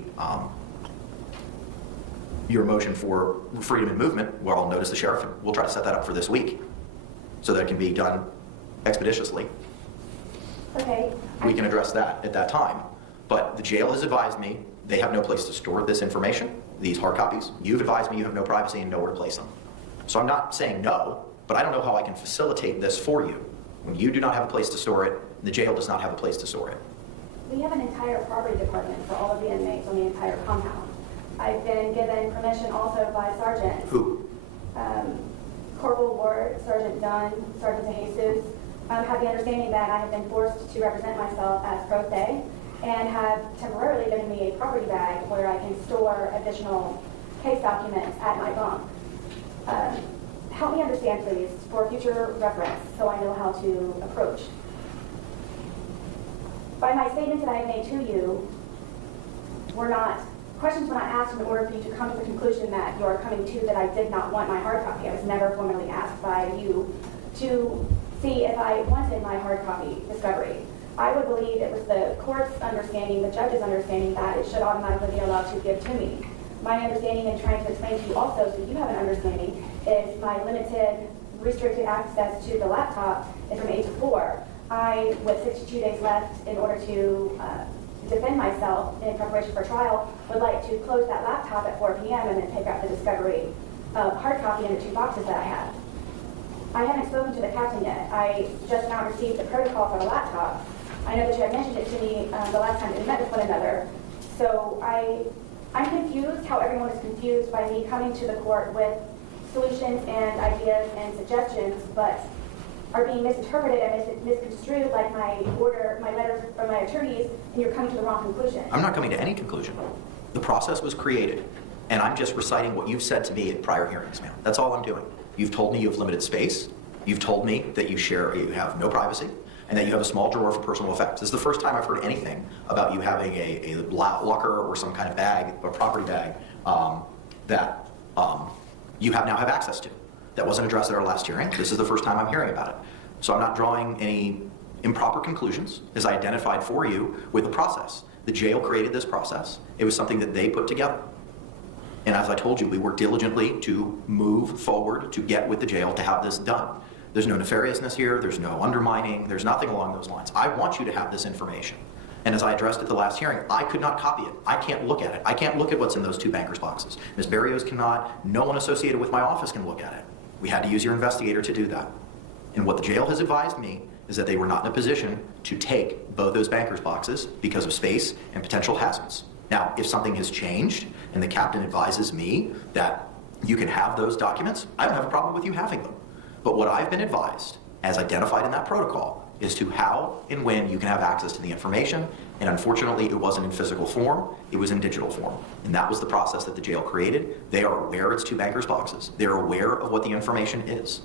your motion for freedom and movement, well, I'll notice the sheriff, and we'll try to set that up for this week so that it can be done expeditiously. Okay. We can address that at that time. But the jail has advised me they have no place to store this information, these hard copies. You've advised me you have no privacy and nowhere to place them. So I'm not saying no, but I don't know how I can facilitate this for you when you do not have a place to store it, and the jail does not have a place to store it. We have an entire property department for all of the inmates on the entire compound. I've been given permission also by sergeants. Who? Corporal Ward, Sergeant Dunn, Sergeant DeJesus, have the understanding that I have been forced to represent myself as pro se and have temporarily given me a property bag where I can store additional case documents at my bunk. Help me understand, please, for future reference, so I know how to approach. By my statements that I have made to you, questions were not asked in order for you to come to the conclusion that you are coming to that I did not want my hard copy. I was never formally asked by you to see if I wanted my hard copy discovery. I would believe it was the court's understanding, the judge's understanding, that it should automatically be allowed to give to me. My understanding and trying to explain to you also, so you have an understanding, is my limited, restricted access to the laptop is from 8 to 4. I, with 62 days left in order to defend myself in preparation for trial, would like to close that laptop at 4 p.m. and then pick up the discovery hard copy in the 2 boxes that I have. I haven't spoken to the captain yet. I just now received the protocol for the laptop. I know that you had mentioned it to me the last time that we met with one another. So I'm confused how everyone is confused by me coming to the court with solutions and ideas and suggestions, but are being misinterpreted and misconstrued like my letters from my attorneys, and you're coming to the wrong conclusion. I'm not coming to any conclusion. The process was created, and I'm just reciting what you've said to me in prior hearings, ma'am. That's all I'm doing. You've told me you have limited space. You've told me that you have no privacy, and that you have a small drawer for personal effects. This is the first time I've heard anything about you having a locker or some kind of bag, or property bag, that you now have access to. That wasn't addressed at our last hearing. This is the first time I'm hearing about it. So I'm not drawing any improper conclusions, as I identified for you with the process. The jail created this process. It was something that they put together. And as I told you, we worked diligently to move forward to get with the jail to have this done. There's no nefariousness here. There's no undermining. There's nothing along those lines. I want you to have this information. And as I addressed at the last hearing, I could not copy it. I can't look at it. I can't look at what's in those 2 bankers' boxes. Ms. Barrios cannot. No one associated with my office can look at it. We had to use your investigator to do that. And what the jail has advised me is that they were not in a position to take both those bankers' boxes because of space and potential hazards. Now, if something has changed and the captain advises me that you can have those documents, I don't have a problem with you having them. But what I've been advised, as identified in that protocol, is to how and when you can have access to the information. And unfortunately, it wasn't in physical form, it was in digital form. And that was the process that the jail created. They are aware it's 2 bankers' boxes. They're aware of what the information is.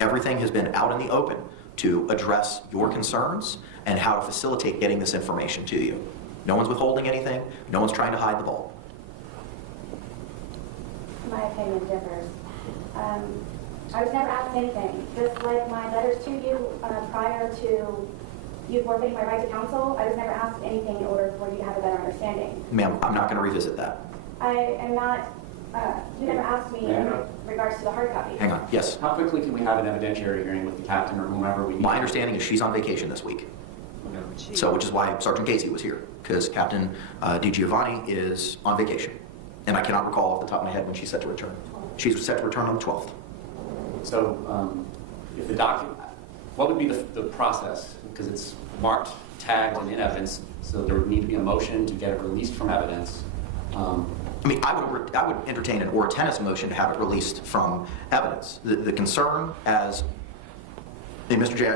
Everything has been out in the open to address your concerns and how to facilitate getting this information to you. No one's withholding anything. No one's trying to hide the ball. My opinion differs. I was never asked anything. Just like my letters to you prior to you forfeiting my right to counsel, I was never asked anything in order for you to have a better understanding. Ma'am, I'm not going to revisit that. I am not, you never asked me in regards to the hard copy. Hang on, yes. How quickly can we have an evidentiary hearing with the captain or whomever we need? My understanding is she's on vacation this week. So, which is why Sergeant Casey was here, because Captain DiGiovanni is on vacation. And I cannot recall off the top of my head when she's set to return. She's set to return on the 12th. So if the document, what would be the process? Because it's marked, tagged, and in evidence, so there would need to be a motion to get it released from evidence. I mean, I would entertain an or tennis motion to have it released from evidence. The concern as, and Mr. J,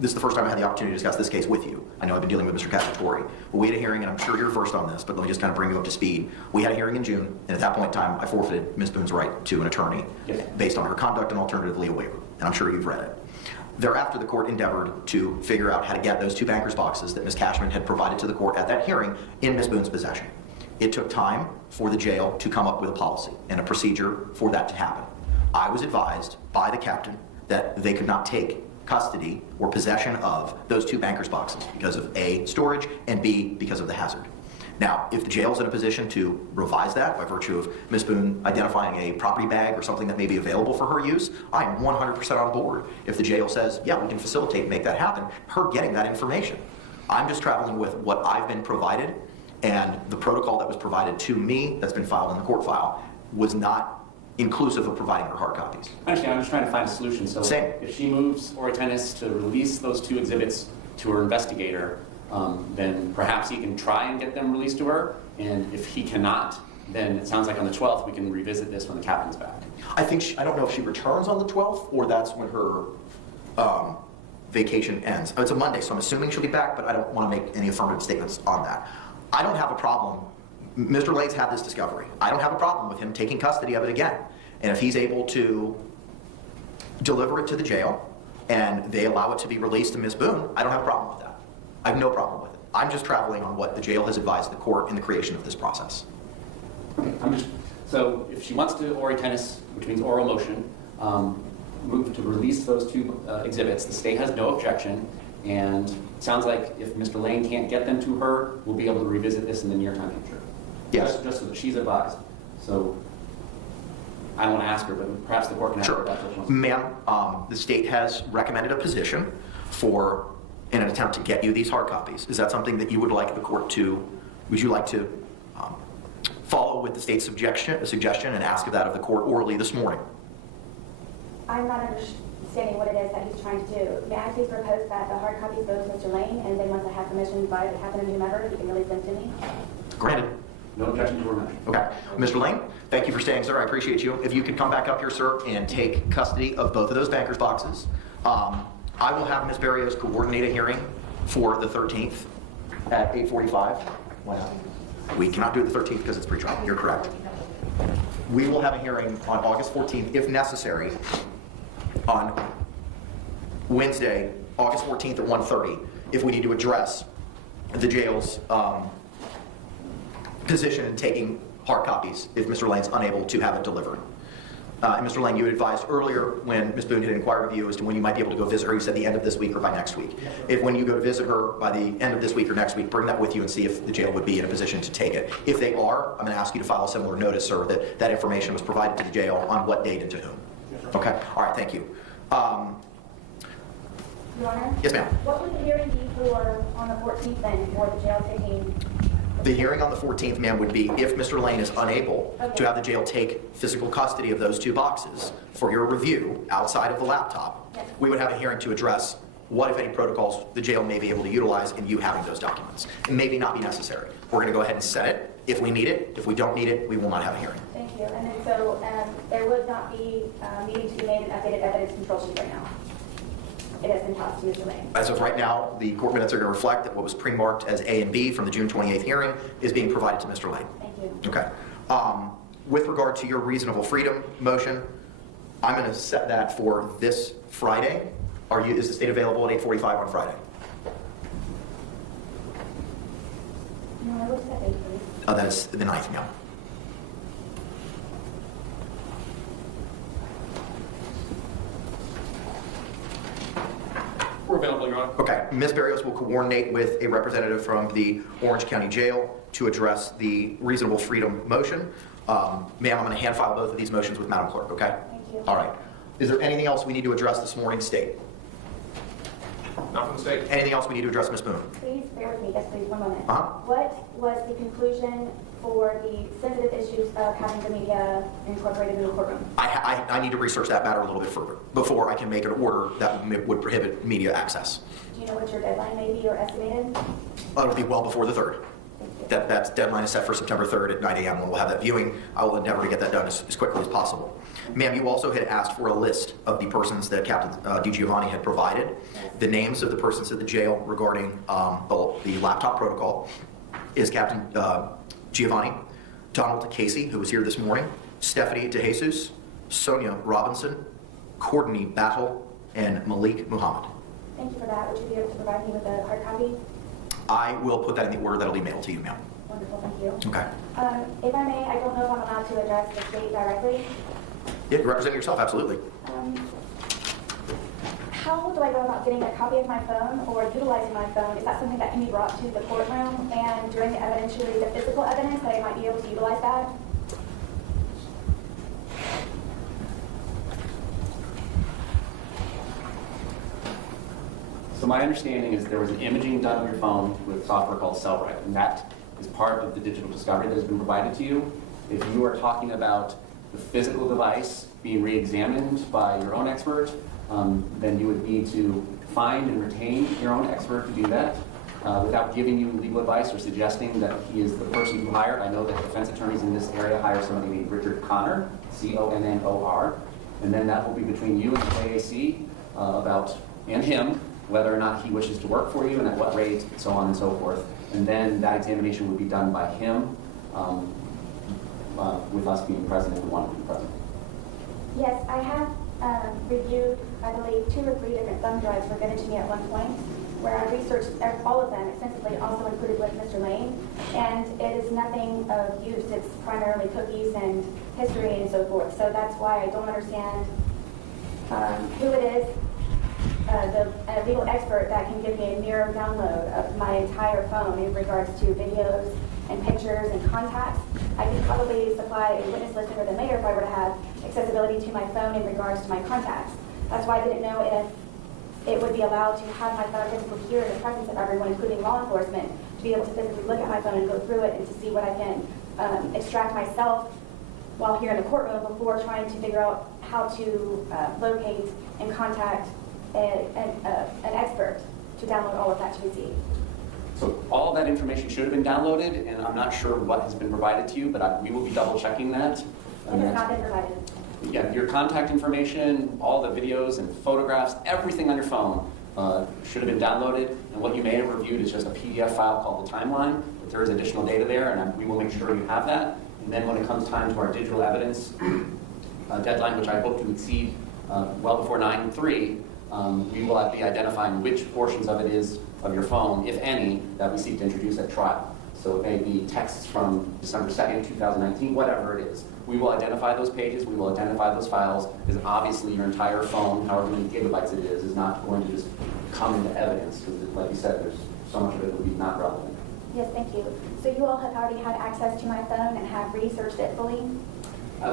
this is the first time I had the opportunity to discuss this case with you. I know I've been dealing with Mr. Cacciatore. But we had a hearing, and I'm sure you're first on this, but let me just kind of bring you up to speed. We had a hearing in June, and at that point in time, I forfeited Ms. Boone's right to an attorney based on her conduct and alternative legal waiver, and I'm sure you've read it. Thereafter, the court endeavored to figure out how to get those 2 banker's boxes that Ms. Cashman had provided to the court at that hearing in Ms. Boone's possession. It took time for the jail to come up with a policy and a procedure for that to happen. I was advised by the captain that they could not take custody or possession of those 2 banker's boxes because of A, storage, and B, because of the hazard. Now, if the jail's in a position to revise that by virtue of Ms. Boone identifying a property bag or something that may be available for her use, I am 100% on board. If the jail says, yeah, we can facilitate and make that happen, her getting that information. I'm just traveling with what I've been provided, and the protocol that was provided to me that's been filed in the court file was not inclusive of providing her hard copies. I understand. I'm just trying to find a solution. So Same. if she moves Ori Tennis to release those 2 exhibits to her investigator, then perhaps he can try and get them released to her. And if he cannot, then it sounds like on the 12th we can revisit this when the captain's back. I think I don't know if she returns on the 12th or that's when her vacation ends. It's a Monday, so I'm assuming she'll be back, but I don't want to make any affirmative statements on that. I don't have a problem. Mr. Lane's had this discovery. I don't have a problem with him taking custody of it again. And if he's able to deliver it to the jail and they allow it to be released to Ms. Boone, I don't have a problem with that. I have no problem with it. I'm just traveling on what the jail has advised the court in the creation of this process. So if she wants to Ori Tennis, which means oral motion, move to release those 2 exhibits, the state has no objection. And it sounds like if Mr. Lane can't get them to her, we'll be able to revisit this in the near time future. Yes. Just so that she's advised. So I don't want to ask her, but perhaps the court can ask her about this. Ma'am, the state has recommended a position in an attempt to get you these hard copies. Is that something that you would like the court to, would you like to follow with the state's suggestion and ask of that of the court orally this morning? I'm not understanding what it is that he's trying to do. May I please propose that the hard copies go to Mr. Lane, and then once I have permission by the captain and whomever, he can release them to me? Granted. No objection to her motion. Okay. Mr. Lane, thank you for staying, sir. I appreciate you. If you could come back up here, sir, and take custody of both of those banker's boxes. I will have Ms. Barrios coordinate a hearing for the 13th at 8:45. Why not? We cannot do it the 13th because it's pre-trial. You're correct. We will have a hearing on August 14th, if necessary, on Wednesday, August 14th at 1:30, if we need to address the jail's position in taking hard copies if Mr. Lane's unable to have it delivered. And Mr. Lane, you had advised earlier when Ms. Boone had inquired of you as to when you might be able to go visit her. You said the end of this week or by next week. If when you go to visit her by the end of this week or next week, bring that with you and see if the jail would be in a position to take it. If they are, I'm going to ask you to file a similar notice, sir, that that information was provided to the jail on what date and to whom. Okay? All right, thank you. Your Honor? Yes, ma'am. What would the hearing be for on the 14th then, for the jail taking? The hearing on the 14th, ma'am, would be if Mr. Lane is unable to have the jail take physical custody of those 2 boxes for your review outside of the laptop, we would have a hearing to address what, if any, protocols the jail may be able to utilize in you having those documents. It may be not be necessary. We're going to go ahead and set it if we need it. If we don't need it, we will not have a hearing. Thank you. And then so there would not be needing to be made an updated evidence control sheet right now. It has been tossed to Mr. Lane. As of right now, the court minutes are going to reflect that what was pre-marked as A and B from the June 28th hearing is being provided to Mr. Lane. Thank you. Okay. With regard to your reasonable freedom motion, I'm going to set that for this Friday. Is the state available at 8:45 on Friday? No, what's that date, please? That is the 9th, now. We're available, Your Honor. Okay. Ms. Barrios will coordinate with a representative from the Orange County Jail to address the reasonable freedom motion. Ma'am, I'm going to hand file both of these motions with Madam Clerk, okay? Thank you. All right. Is there anything else we need to address this morning, State? Not from the state. Anything else we need to address, Ms. Boone? Please bear with me, yes, please, one moment. Uh-huh. What was the conclusion for the sensitive issues of having the media incorporated in the courtroom? I need to research that matter a little bit further before I can make an order that would prohibit media access. Do you know what your deadline may be or estimated? It'll be well before the 3rd. That deadline is set for September 3rd at 9 a.m. when we'll have that viewing. I will endeavor to get that done as quickly as possible. Ma'am, you also had asked for a list of the persons that Captain DiGiovanni had provided, the names of the persons at the jail regarding the laptop protocol is Captain Giovanni, Donald Casey, who was here this morning, Stephanie DeJesus, Sonia Robinson, Courtney Battle, and Malik Muhammad. Thank you for that. Would you be able to provide me with a hard copy? I will put that in the order that'll be mailed to you, ma'am. Wonderful, thank you. Okay. If I may, I don't know if I'm allowed to address the state directly. Yeah, you represent yourself, absolutely. How do I go about getting a copy of my phone or utilizing my phone? Is that something that can be brought to the courtroom and during the evidentiary, the physical evidence, that I might be able to utilize that? So my understanding is there was an imaging done on your phone with software called Cellrite, and that is part of the digital discovery that has been provided to you. If you are talking about the physical device being re-examined by your own expert, then you would need to find and retain your own expert to do that without giving you legal advice or suggesting that he is the person you hired. I know that defense attorneys in this area hire somebody named Richard Connor, C-O-N-N-O-R, and then that will be between you and the JAC and him, whether or not he wishes to work for you and at what rate, and so on and so forth. And then that examination would be done by him with us being present if we want to be present. Yes, I have reviewed, I believe, 2 or 3 different thumb drives were given to me at one point, where I researched all of them extensively, also included with Mr. Lane, and it is nothing of use. It's primarily cookies and history and so forth. So that's why I don't understand who it is, a legal expert that can give me a mirror download of my entire phone in regards to videos and pictures and contacts. I could probably supply a witness list sooner than later if I were to have accessibility to my phone in regards to my contacts. That's why I didn't know if it would be allowed to have my phone physically here in the presence of everyone, including law enforcement, to be able to physically look at my phone and go through it and to see what I can extract myself while here in the courtroom before trying to figure out how to locate and contact an expert to download all of that to receive. So all of that information should have been downloaded, and I'm not sure what has been provided to you, but we will be double checking that. It has not been provided. Yeah, your contact information, all the videos and photographs, everything on your phone should have been downloaded. And what you may have reviewed is just a PDF file called the timeline, but there is additional data there, and we will make sure you have that. And then when it comes time to our digital evidence deadline, which I hope to exceed well before 9/3, we will be identifying which portions of it is of your phone, if any, that we seek to introduce at trial. So it may be texts from December 2nd, 2019, whatever it is. We will identify those pages, we will identify those files, because obviously your entire phone, however many gigabytes it is not going to just come into evidence, because like you said, there's so much of it that would be not relevant. Yes, thank you. So you all have already had access to my phone and have researched it fully?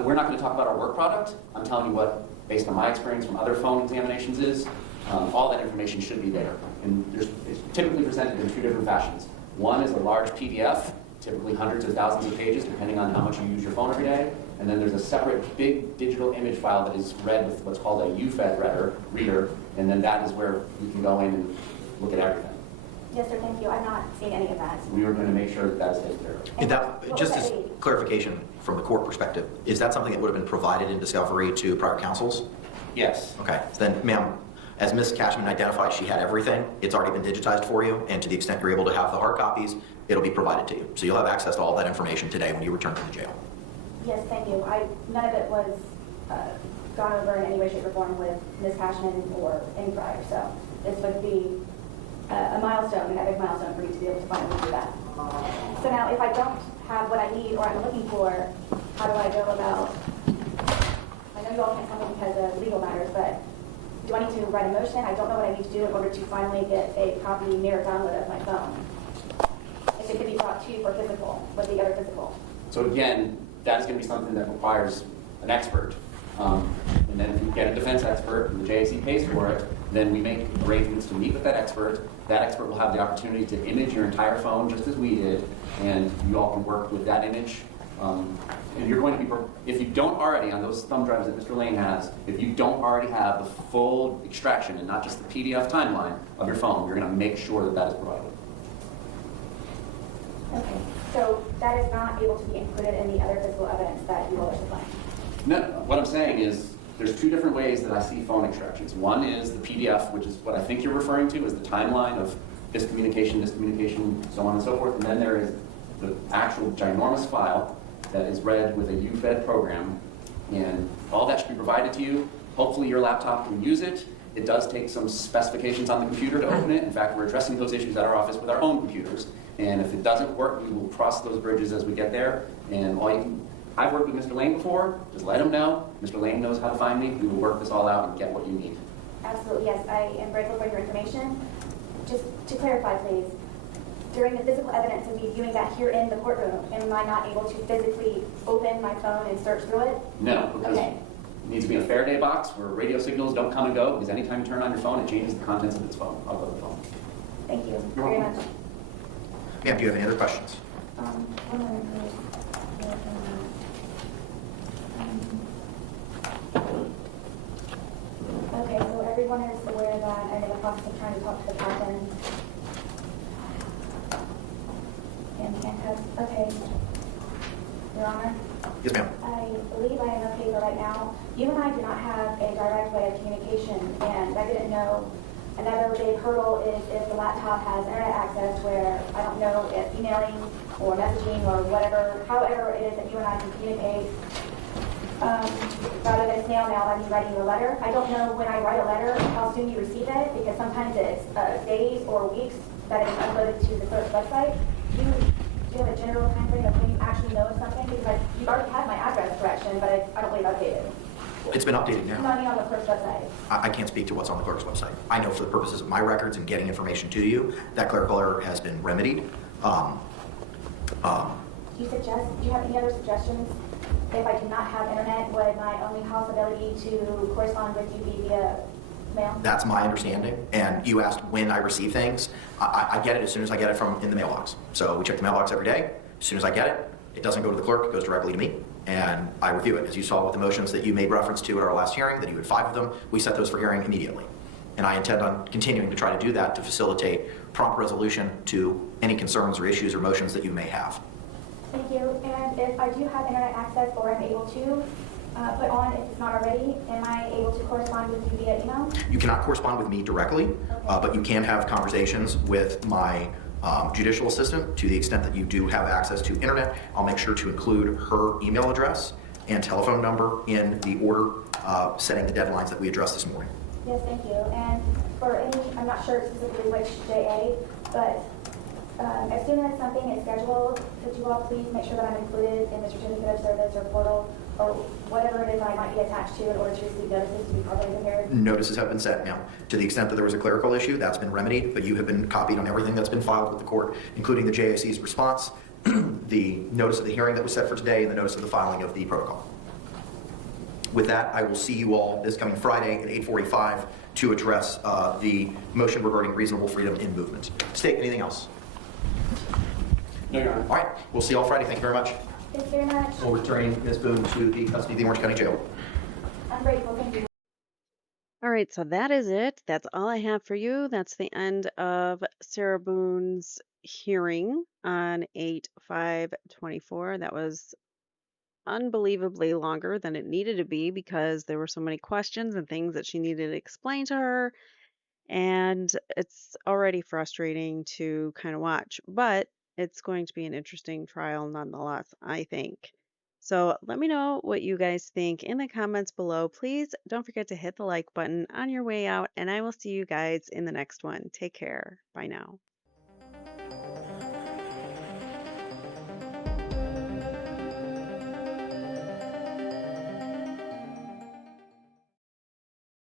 We're not going to talk about our work product. I'm telling you what, based on my experience from other phone examinations is, all that information should be there. And it's typically presented in 2 different fashions. One is a large PDF, typically hundreds of thousands of pages, depending on how much you use your phone every day. And then there's a separate big digital image file that is read with what's called a UFED reader, and then that is where you can go in and look at everything. Yes, sir, thank you. I've not seen any of that. We are going to make sure that is taken care of. And that, just as clarification from the court perspective, is that something that would have been provided in discovery to prior counsels? Yes. Okay, then ma'am, as Ms. Cashman identified, she had everything. It's already been digitized for you, and to the extent you're able to have the hard copies, it'll be provided to you. So you'll have access to all that information today when you return to the jail. Yes, thank you. None of it was gone over in any way, shape, or form with Ms. Cashman or any prior. So this would be a milestone, an epic milestone for you to be able to finally do that. So now, if I don't have what I need or I'm looking for, how do I go about? I know you all can't tell me because of legal matters, but do I need to write a motion? I don't know what I need to do in order to finally get a copy mirror download of my phone. If it could be brought to you for physical, with the other physical. So again, that is going to be something that requires an expert. And then if you get a defense expert and the JAC pays for it, then we make arrangements to meet with that expert. That expert will have the opportunity to image your entire phone just as we did, and you all can work with that image. And you're going to be, if you don't already, on those thumb drives that Mr. Lane has, if you don't already have the full extraction and not just the PDF timeline of your phone, you're going to make sure that that is provided. Okay, so that is not able to be included in the other physical evidence that you will supply? No, what I'm saying is there's two different ways that I see phone extractions. One is the PDF, which is what I think you're referring to as the timeline of this communication, so on and so forth. And then there is the actual ginormous file that is read with a UFED program, and all that should be provided to you. Hopefully your laptop can use it. It does take some specifications on the computer to open it. In fact, we're addressing those issues at our office with our own computers. And if it doesn't work, we will cross those bridges as we get there. And I've worked with Mr. Lane before. Just let him know. Mr. Lane knows how to find me. We will work this all out and get what you need. Absolutely, yes. I am grateful for your information. Just to clarify, please, during the physical evidence of me viewing that here in the courtroom, am I not able to physically open my phone and search through it? No, because Okay. it needs to be in a Faraday box where radio signals don't come and go, because anytime you turn on your phone, it changes the contents of the phone. Thank you You're very welcome. much. Ma'am, do you have any other questions? One more, please. Okay, so everyone is aware that I'm in the process of trying to talk to the captain. And handcuffs. Okay. Your Honor, Yes, ma'am. I believe I am okay for right now. You and I do not have a direct way of communication, and I didn't know. Another big hurdle is if the laptop has internet access, where I don't know if emailing or messaging or whatever, however it is that you and I can communicate, rather than snail mail, I mean writing a letter. I don't know when I write a letter how soon you receive it, because sometimes it's days or weeks that it's uploaded to the clerk's website. Do you have a general time frame of when you actually know something? Because you already have my address correction, but I don't believe updated. It's been updated now. Not on the clerk's website. I can't speak to what's on the clerk's website. I know for the purposes of my records and getting information to you, that clerical error has been remedied. Do you have any other suggestions? If I do not have internet, would my only possibility to correspond with you be via mail? That's my understanding. And you asked when I receive things. I get it as soon as I get it from in the mailbox. So we check the mailbox every day. As soon as I get it, it doesn't go to the clerk, it goes directly to me. And I review it. As you saw with the motions that you made reference to at our last hearing, that you had 5 of them, we set those for hearing immediately. And I intend on continuing to try to do that to facilitate prompt resolution to any concerns or issues or motions that you may have. Thank you. And if I do have internet access or I'm able to put on, if it's not already, am I able to correspond with you via email? You cannot correspond with me directly, but you can have conversations with my judicial assistant to the extent that you do have access to internet. I'll make sure to include her email address and telephone number in the order setting the deadlines that we addressed this morning. Yes, thank you. And for any, I'm not sure specifically which JA, but as soon as something is scheduled, could you all please make sure that I'm included in the certificate of service or portal or whatever it is I might be attached to in order to receive notices to be properly prepared? Notices have been sent now. To the extent that there was a clerical issue, that's been remedied, but you have been copied on everything that's been filed with the court, including the JAC's response, the notice of the hearing that was set for today, and the notice of the filing of the protocol. With that, I will see you all this coming Friday at 8:45 to address the motion regarding reasonable freedom in movement. State, anything else? No, Your Honor. All right, we'll see you all Friday. Thank you very much. Thank you very much. We'll returning Ms. Boone to the custody of the Orange County Jail. I'm grateful. Thank you. All right, so that is it. That's all I have for you. That's the end of Sarah Boone's hearing on 8/5/24. That was unbelievably longer than it needed to be because there were so many questions and things that she needed to explain to her. And it's already frustrating to kind of watch, but it's going to be an interesting trial nonetheless, I think. So let me know what you guys think in the comments below. Please don't forget to hit the like button on your way out, and I will see you guys in the next one. Take care. Bye now.